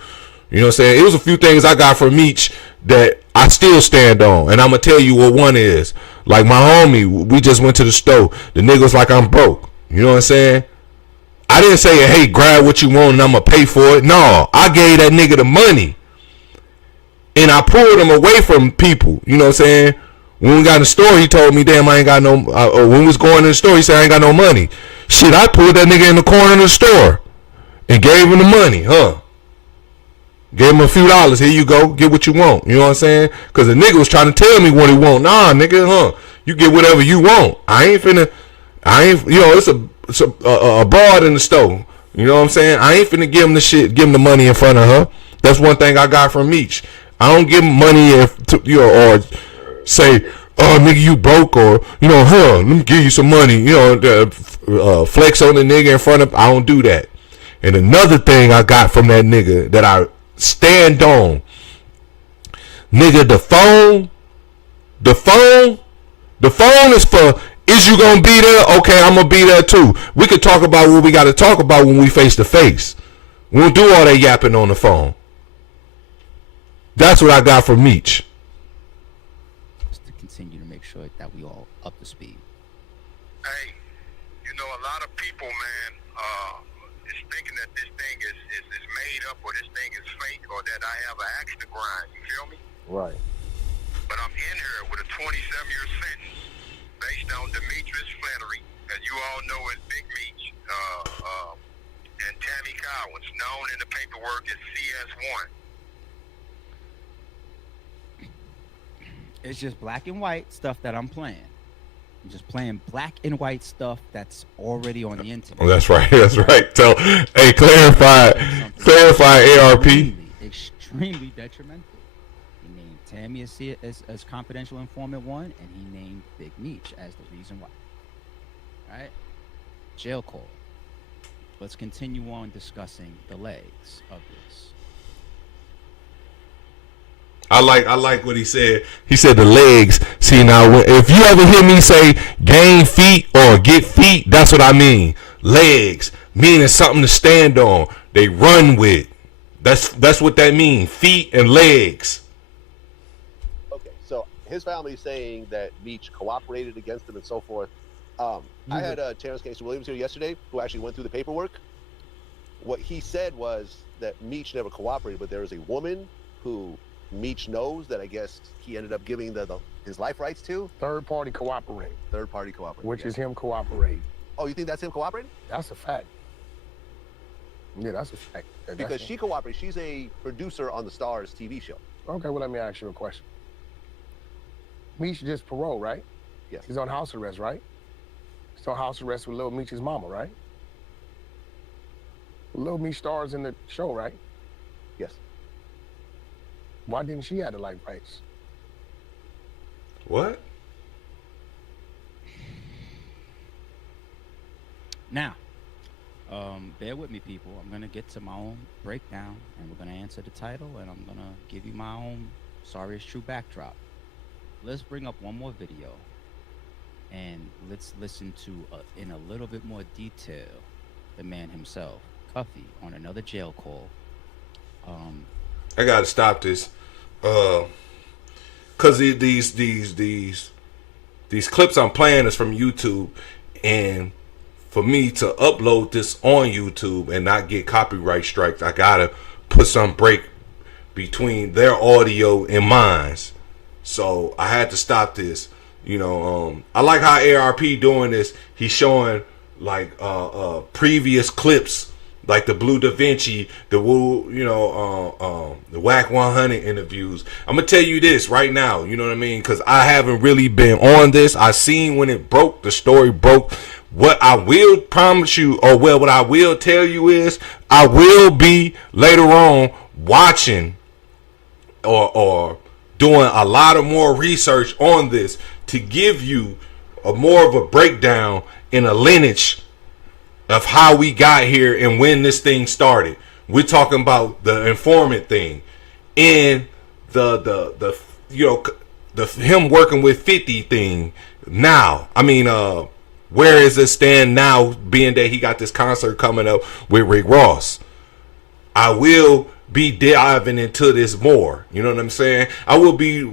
You know what I'm saying? It was a few things I got from Meech that I still stand on. And I'm going to tell you what one is. Like my homie, we just went to the store. The nigga was like, I'm broke. You know what I'm saying? I didn't say, hey, grab what you want and I'm going to pay for it. No, I gave that nigga the money. And I pulled him away from people. You know what I'm saying? When we got in the store, he told me, damn, I ain't got no, when we was going in the store, he said, I ain't got no money. Shit, I pulled that nigga in the corner of the store and gave him the money, Gave him a few dollars. Here you go. Get what you want. You know what I'm saying? Because the nigga was trying to tell me what he want. Nah, nigga, you get whatever you want. It's a broad in the store. You know what I'm saying? I ain't finna give him the shit, give him the money in front of her. That's one thing I got from Meech. I don't give him money or say, oh, nigga, you broke, or, let me give you some money. Flex on the nigga in front of, I don't do that. And another thing I got from that nigga that I stand on, nigga, the phone is for, is you gonna be there? Okay, I'm gonna be there too. We could talk about what we gotta talk about when we face to face. We don't do all that yapping on the phone. That's what I got from Meech. Just to continue to make sure that we all up to speed. Hey, a lot of people, man, is thinking that this thing is made up, or this thing is fake, or that I have an axe to grind. You feel me? Right. But I'm in here with a 27-year sentence based on Demetrius Flannery, as you all know as Big Meech, and Tammy Collins, known in the paperwork as CS1. It's just black and white stuff that I'm playing. I'm just playing black and white stuff that's already on the internet. Oh, that's right. That's right. So, hey, clarify ARP. Extremely detrimental. He named Tammy as confidential informant 1, and he named Big Meech as the reason why. All right? Jail call. Let's continue on discussing the legs of this. I like what he said. He said the legs. See, now, if you ever hear me say gain feet or get feet, that's what I mean. Legs, meaning something to stand on. They run with. That's what that means. Feet and legs. Okay, so his family is saying that Meech cooperated against him and so forth. I had Terrence Casey Williams here yesterday, who actually went through the paperwork. What he said was that Meech never cooperated, but there was a woman who Meech knows that I guess he ended up giving his life rights to? Third party cooperate, Third party cooperating. which yeah. is him cooperating. Oh, you think that's him cooperating? That's a fact. Yeah, that's a fact. Because she cooperates. She's a producer on the Stars TV show. Okay, well, let me ask you a question. Meech just parole, right? Yes. He's on house arrest, right? He's on house arrest with Lil Meech's mama, right? Lil Meech stars in the show, right? Yes. Why didn't she have the life rights? What? Now, bear with me, people. I'm gonna get to my own breakdown, and we're gonna answer the title, and I'm gonna give you my own sorry it's true backdrop. Let's bring up one more video, and let's listen to, in a little bit more detail, the man himself, Cuffy, on another jail call. I gotta stop this, cause these clips I'm playing is from YouTube, and for me to upload this on YouTube and not get copyright strikes, I gotta put some break between their audio and mine's. So I had to stop this. I like how ARP doing this. He's showing like previous clips, like the Blue Da Vinci, the Whack 100 interviews. I'm gonna tell you this right now. You know what I mean? Because I haven't really been on this. I seen when it broke. The story broke. What I will promise you, what I will tell you is, I will be later on watching or doing a lot of more research on this to give you more of a breakdown in a lineage of how we got here and when this thing started. We're talking about the informant thing and the him working with 50 thing now. I mean, where is it stand now, being that he got this concert coming up with Rick Ross? I will be diving into this more. You know what I'm saying? I will be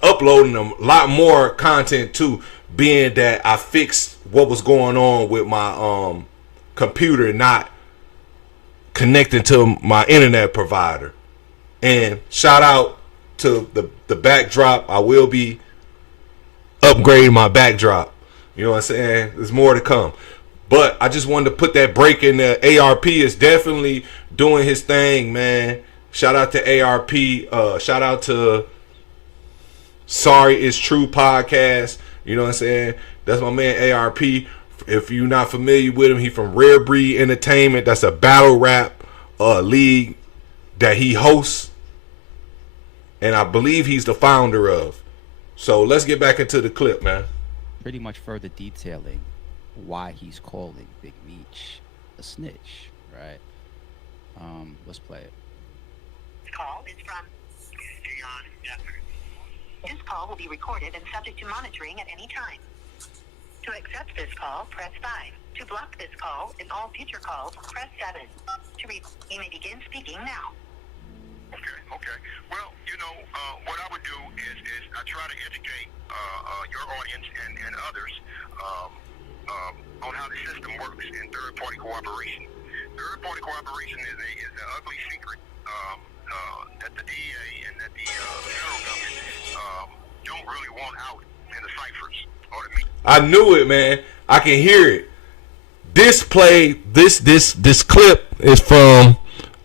uploading a lot more content too, being that I fixed what was going on with my computer not connecting to my internet provider. And shout out to the backdrop. I will be upgrading my backdrop. You know what I'm saying? There's more to come. But I just wanted to put that break in there. ARP is definitely doing his thing, man. Shout out to ARP. Shout out to Sorry It's True podcast. You know what I'm saying? That's my man ARP. If you're not familiar with him, he from Rare Breed Entertainment. That's a battle rap league that he hosts. And I believe he's the founder of. So let's get back into the clip, man. Pretty much further detailing why he's calling Big Meech a snitch, right? Let's play it. This call is from John Jeffers. This call will be recorded and subject to monitoring at any time. To accept this call, press 5. To block this call and all future calls, press 7. You may begin speaking now. Okay. Well, what I would do is I try to educate your audience and others on how the system works in third-party cooperation. Third-party cooperation is an ugly secret that the DEA and that the federal government don't really want out in the ciphers. I knew it, man. I can hear it. This clip is from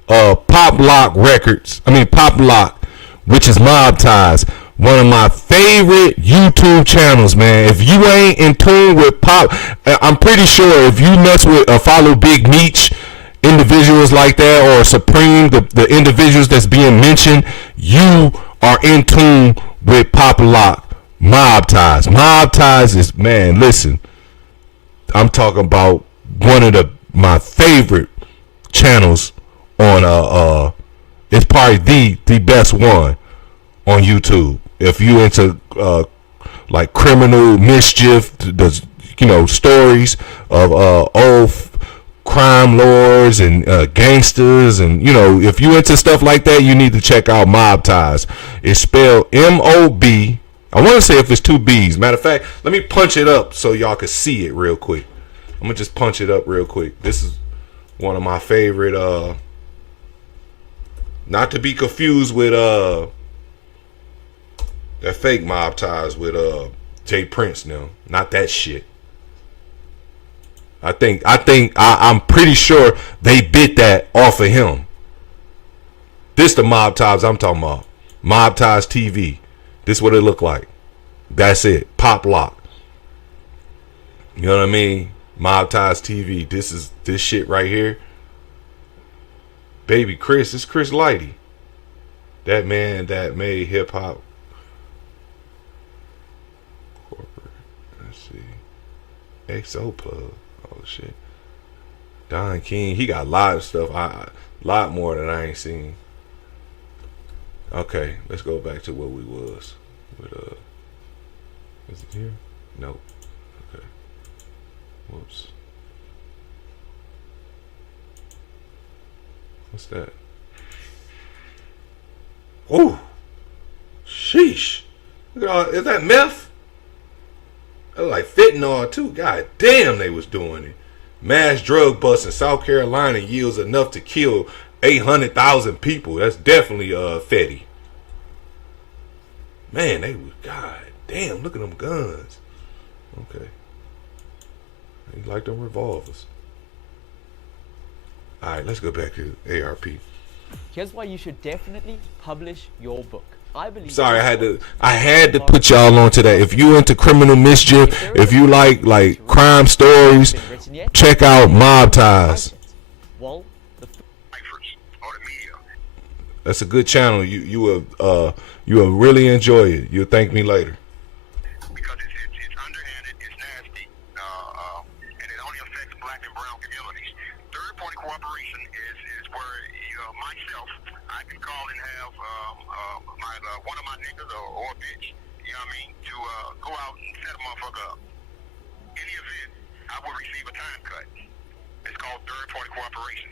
Pop Lock Records. Pop Lock, which is Mob Ties. One of my favorite YouTube channels, man. If you ain't in tune with Pop, I'm pretty sure if you mess with follow Big Meech, individuals like that, or Supreme, the individuals that's being mentioned, you are in tune with Pop Lock. Mob Ties. Mob Ties is, man, listen, I'm talking about one of my favorite channels on it's probably the best one on YouTube. If you into like criminal mischief, the stories of old crime lords and gangsters, and if you into stuff like that, you need to check out Mob Ties. It's spelled MOB. I want to say if it's 2 B's. Matter of fact, let me punch it up so y'all can see it real quick. I'm gonna just punch it up real quick. This is one of my favorite, not to be confused with That fake mob ties with Jay Prince now. Not that shit. I'm pretty sure they bit that off of him. This the mob ties I'm talking about. Mob ties TV. This what it look like. That's it. Pop lock. You know what I mean? Mob ties TV. This shit right here. Baby Chris. It's Chris Lighty. That man that made hip hop. Corporate. Let's see. XO plug. Oh shit. Don King. He got a lot of stuff. A lot more than I ain't seen. Okay, let's go back to what we was with is it here? Nope. Okay. Whoops. What's that? Whoa. Sheesh. Look at all, is that meth? That was like fentanyl too. God damn, they was doing it. Mass drug bust in South Carolina yields enough to kill 800,000 people. That's definitely Fetty. Man, they was, god damn, look at them guns. Okay. They like them revolvers. Alright, let's go back to ARP. Here's why you should definitely publish your book. I believe. Sorry, I had to put y'all on to that. If you into criminal mischief, if you like crime stories, check out Mob Ties. Well, that's a good channel. You will really enjoy it. You'll thank me later. Because it's underhanded, it's nasty, and it only affects black and brown communities. Third-party cooperation is where myself, I can call and have one of my niggas or a bitch, you know what I mean, to go out and set a motherfucker up. In the event, I will receive a time cut. It's called third-party cooperation.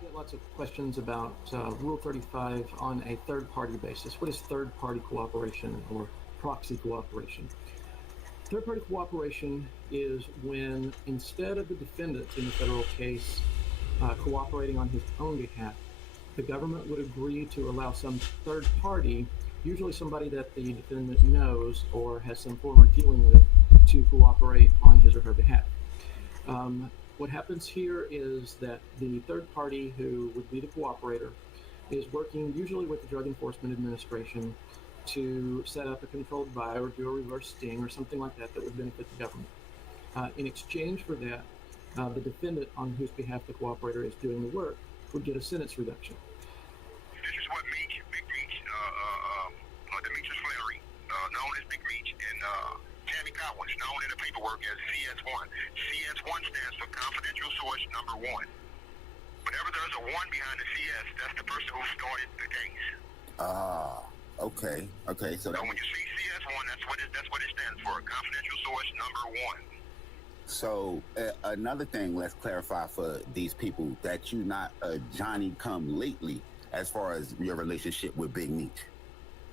We get lots of questions about Rule 35 on a third-party basis. What is third-party cooperation or proxy cooperation? Third-party cooperation is when instead of the defendant in the federal case cooperating on his own behalf, the government would agree to allow some third party, usually somebody that the defendant knows or has some former dealing with, to cooperate on his or her behalf. What happens here is that the third party, who would be the cooperator, is working usually with the Drug Enforcement Administration to set up a controlled buy or do a reverse sting or something like that that would benefit the government. In exchange for that, the defendant on whose behalf the cooperator is doing the work would get a sentence reduction. This is what Meech, Big Meech, Demetrius Flannery, known as Big Meech, and Tammy Cowan, known in the paperwork as CS1. CS1 stands for Confidential Source Number 1. Whenever there's a 1 behind the CS, that's the person who started the case. Okay. So when you see CS1, that's what it stands for. Confidential Source Number 1. So another thing, let's clarify for these people that you're not a Johnny come lately as far as your relationship with Big Meech.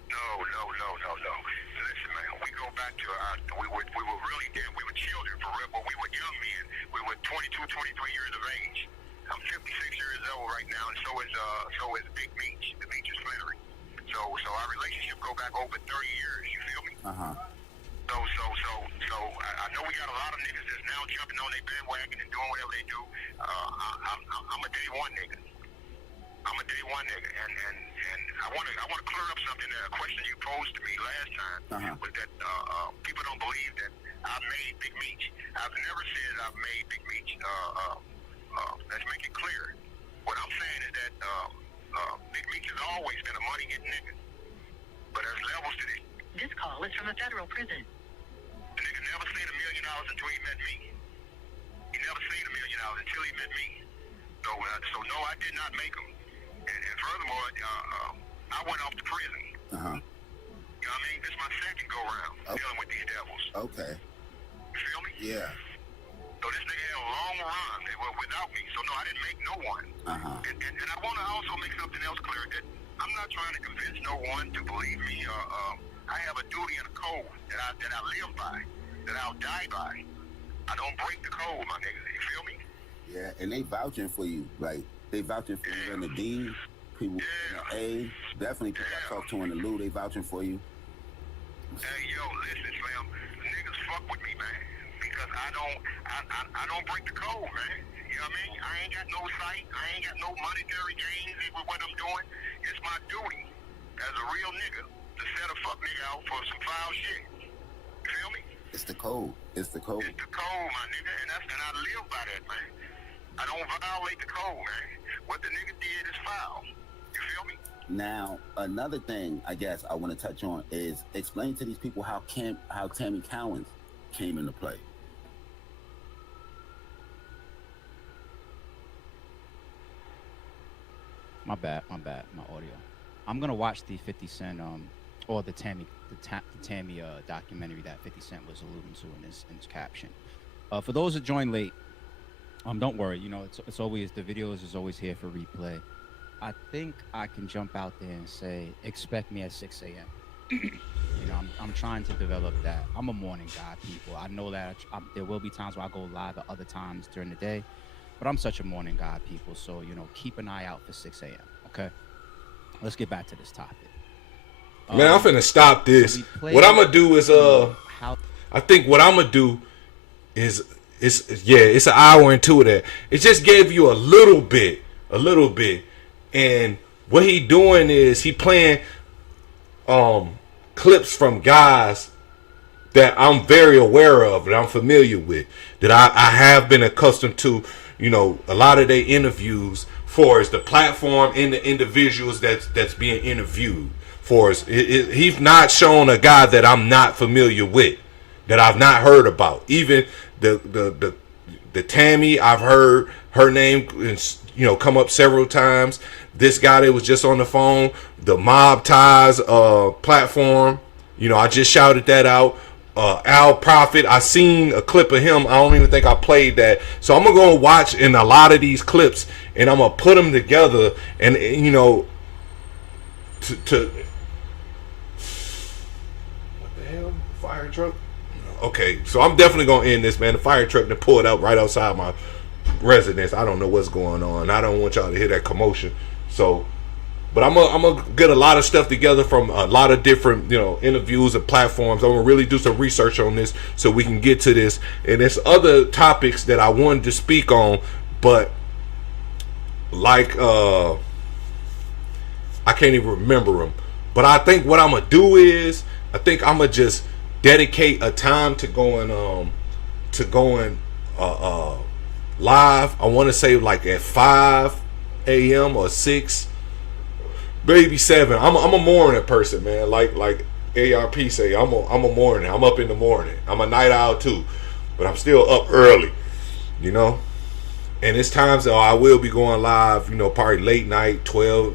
No. Listen, man, we go back to we were really dead. We were children for real, but we were young men. We were 22, 23 years of age. I'm 56 years old right now, and so is Big Meech, Demetrius Flannery. So our relationship go back over 30 years. You feel me? So I know we got a lot of niggas that's now jumping on their bandwagon and doing whatever they do. I'm a day one nigga. And I want to clear up something. A question you posed to me last time was that people don't believe that I made Big Meech. I've never said I've made Big Meech. Let's make it clear. What I'm saying is that Big Meech has always been a money getting nigga, but there's levels to this. This call is from a federal prison. The nigga never seen $1 million until he met me. He never seen $1 million until he met me. So no, I did not make him. And furthermore, I went off to prison. You know what I mean? This is my second go round dealing with these devils. Okay. You feel me? Yeah. So this nigga had a long run without me. So no, I didn't make no one. And I want to also make something else clear, that I'm not trying to convince no one to believe me. I have a duty and a code that I live by, that I'll die by. I don't break the code, my nigga. You feel me? Yeah, and they vouching for you. Like, they vouching for you in the D, people in the A. Definitely people I talk to in the Lou, they vouching for you. Hey, yo, listen, Slim. Niggas fuck with me, man, because I don't break the code, man. You know what I mean? I ain't got no sight. I ain't got no monetary gains with what I'm doing. It's my duty as a real nigga to set a fuck nigga out for some foul shit. You feel me? It's the code. It's the code. It's the code, my nigga, and I live by that, man. I don't violate the code, man. What the nigga did is foul. You feel me? Now, another thing I guess I want to touch on is explain to these people how Tammy Cowens came into play. My bad, my audio. I'm gonna watch the 50 Cent or the Tammy documentary that 50 Cent was alluding to in his caption. For those that joined late, don't worry. You know, it's always, the videos is always here for replay. I think I can jump out there and say, expect me at 6 a.m. You know, I'm trying to develop that. I'm a morning guy, people. I know that there will be times where I go live at other times during the day, but I'm such a morning guy, people. So, you know, keep an eye out for 6 a.m. Okay? Let's get back to this topic. Man, I'm finna stop this. What I'm gonna do is, I think what I'm gonna do is, it's an hour into that. It just gave you a little bit. And what he doing is he playing clips from guys that I'm very aware of, that I'm familiar with, that I have been accustomed to, you know, a lot of their interviews for as the platform and the individuals that's being interviewed for us. He's not shown a guy that I'm not familiar with, that I've not heard about. Even the Tammy, I've heard her name, you know, come up several times. This guy that was just on the phone, the Mob Ties platform, you know, I just shouted that out. Al Prophet, I seen a clip of him. I don't even think I played that. So I'm gonna go and watch in a lot of these clips, and I'm gonna put them together, and you know, to what the hell, fire truck? Okay, so I'm definitely gonna end this, man. The fire truck that pulled out right outside my residence. I don't know what's going on. I don't want y'all to hear that commotion. So, but I'm gonna get a lot of stuff together from a lot of different, you know, interviews and platforms. I'm gonna really do some research on this so we can get to this. And there's other topics that I wanted to speak on, but like I can't even remember them. But I think what I'm gonna do is I think I'm gonna just dedicate a time to going live. I want to say like at 5 a.m. or 6, maybe 7. I'm a morning person, man. Like ARP say, I'm a morning. I'm up in the morning. I'm a night owl too, but I'm still up early, you know. And it's times that I will be going live, you know, probably late night, 2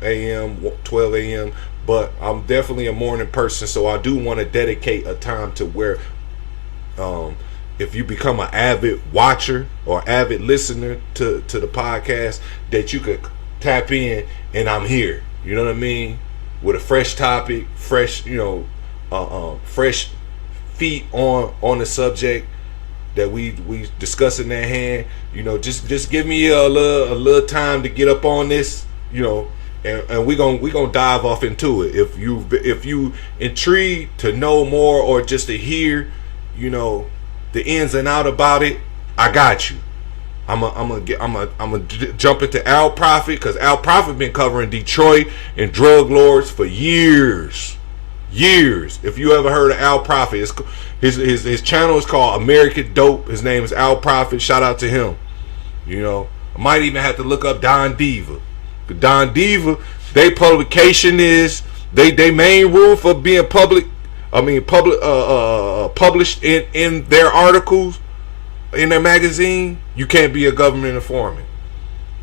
a.m., 12 a.m. But I'm definitely a morning person, so I do want to dedicate a time to where, if you become an avid watcher or avid listener to the podcast, that you could tap in and I'm here. You know what I mean? With a fresh topic, fresh, you know, fresh feet on the subject that we discussing at hand. You know, just give me a little time to get up on this, you know, and we gonna dive off into it. If you intrigued to know more or just to hear, you know, the ins and out about it, I got you. I'm gonna jump into Al Prophet, because Al Prophet been covering Detroit and drug lords for years. If you ever heard of Al Prophet, his channel is called American Dope. His name is Al Prophet. Shout out to him. You know, I might even have to look up Don Diva. Don Diva, they publication is they main rule for being published in their articles in their magazine. You can't be a government informant.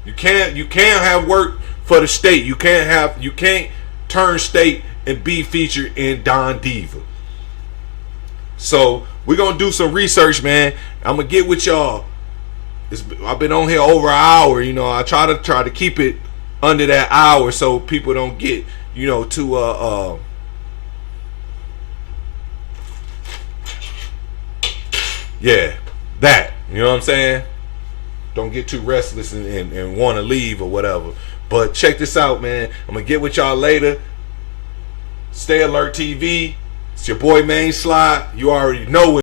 You can't have work for the state. You can't turn state and be featured in Don Diva. So we're gonna do some research, man. I'm gonna get with y'all. I've been on here over an hour. You know, I try to keep it under that hour so people don't get, you know, too yeah, that, you know what I'm saying? Don't get too restless and want to leave or whatever. But check this out, man. I'm gonna get with y'all later. Stay Alert TV. It's your boy Main Slide. You already know it.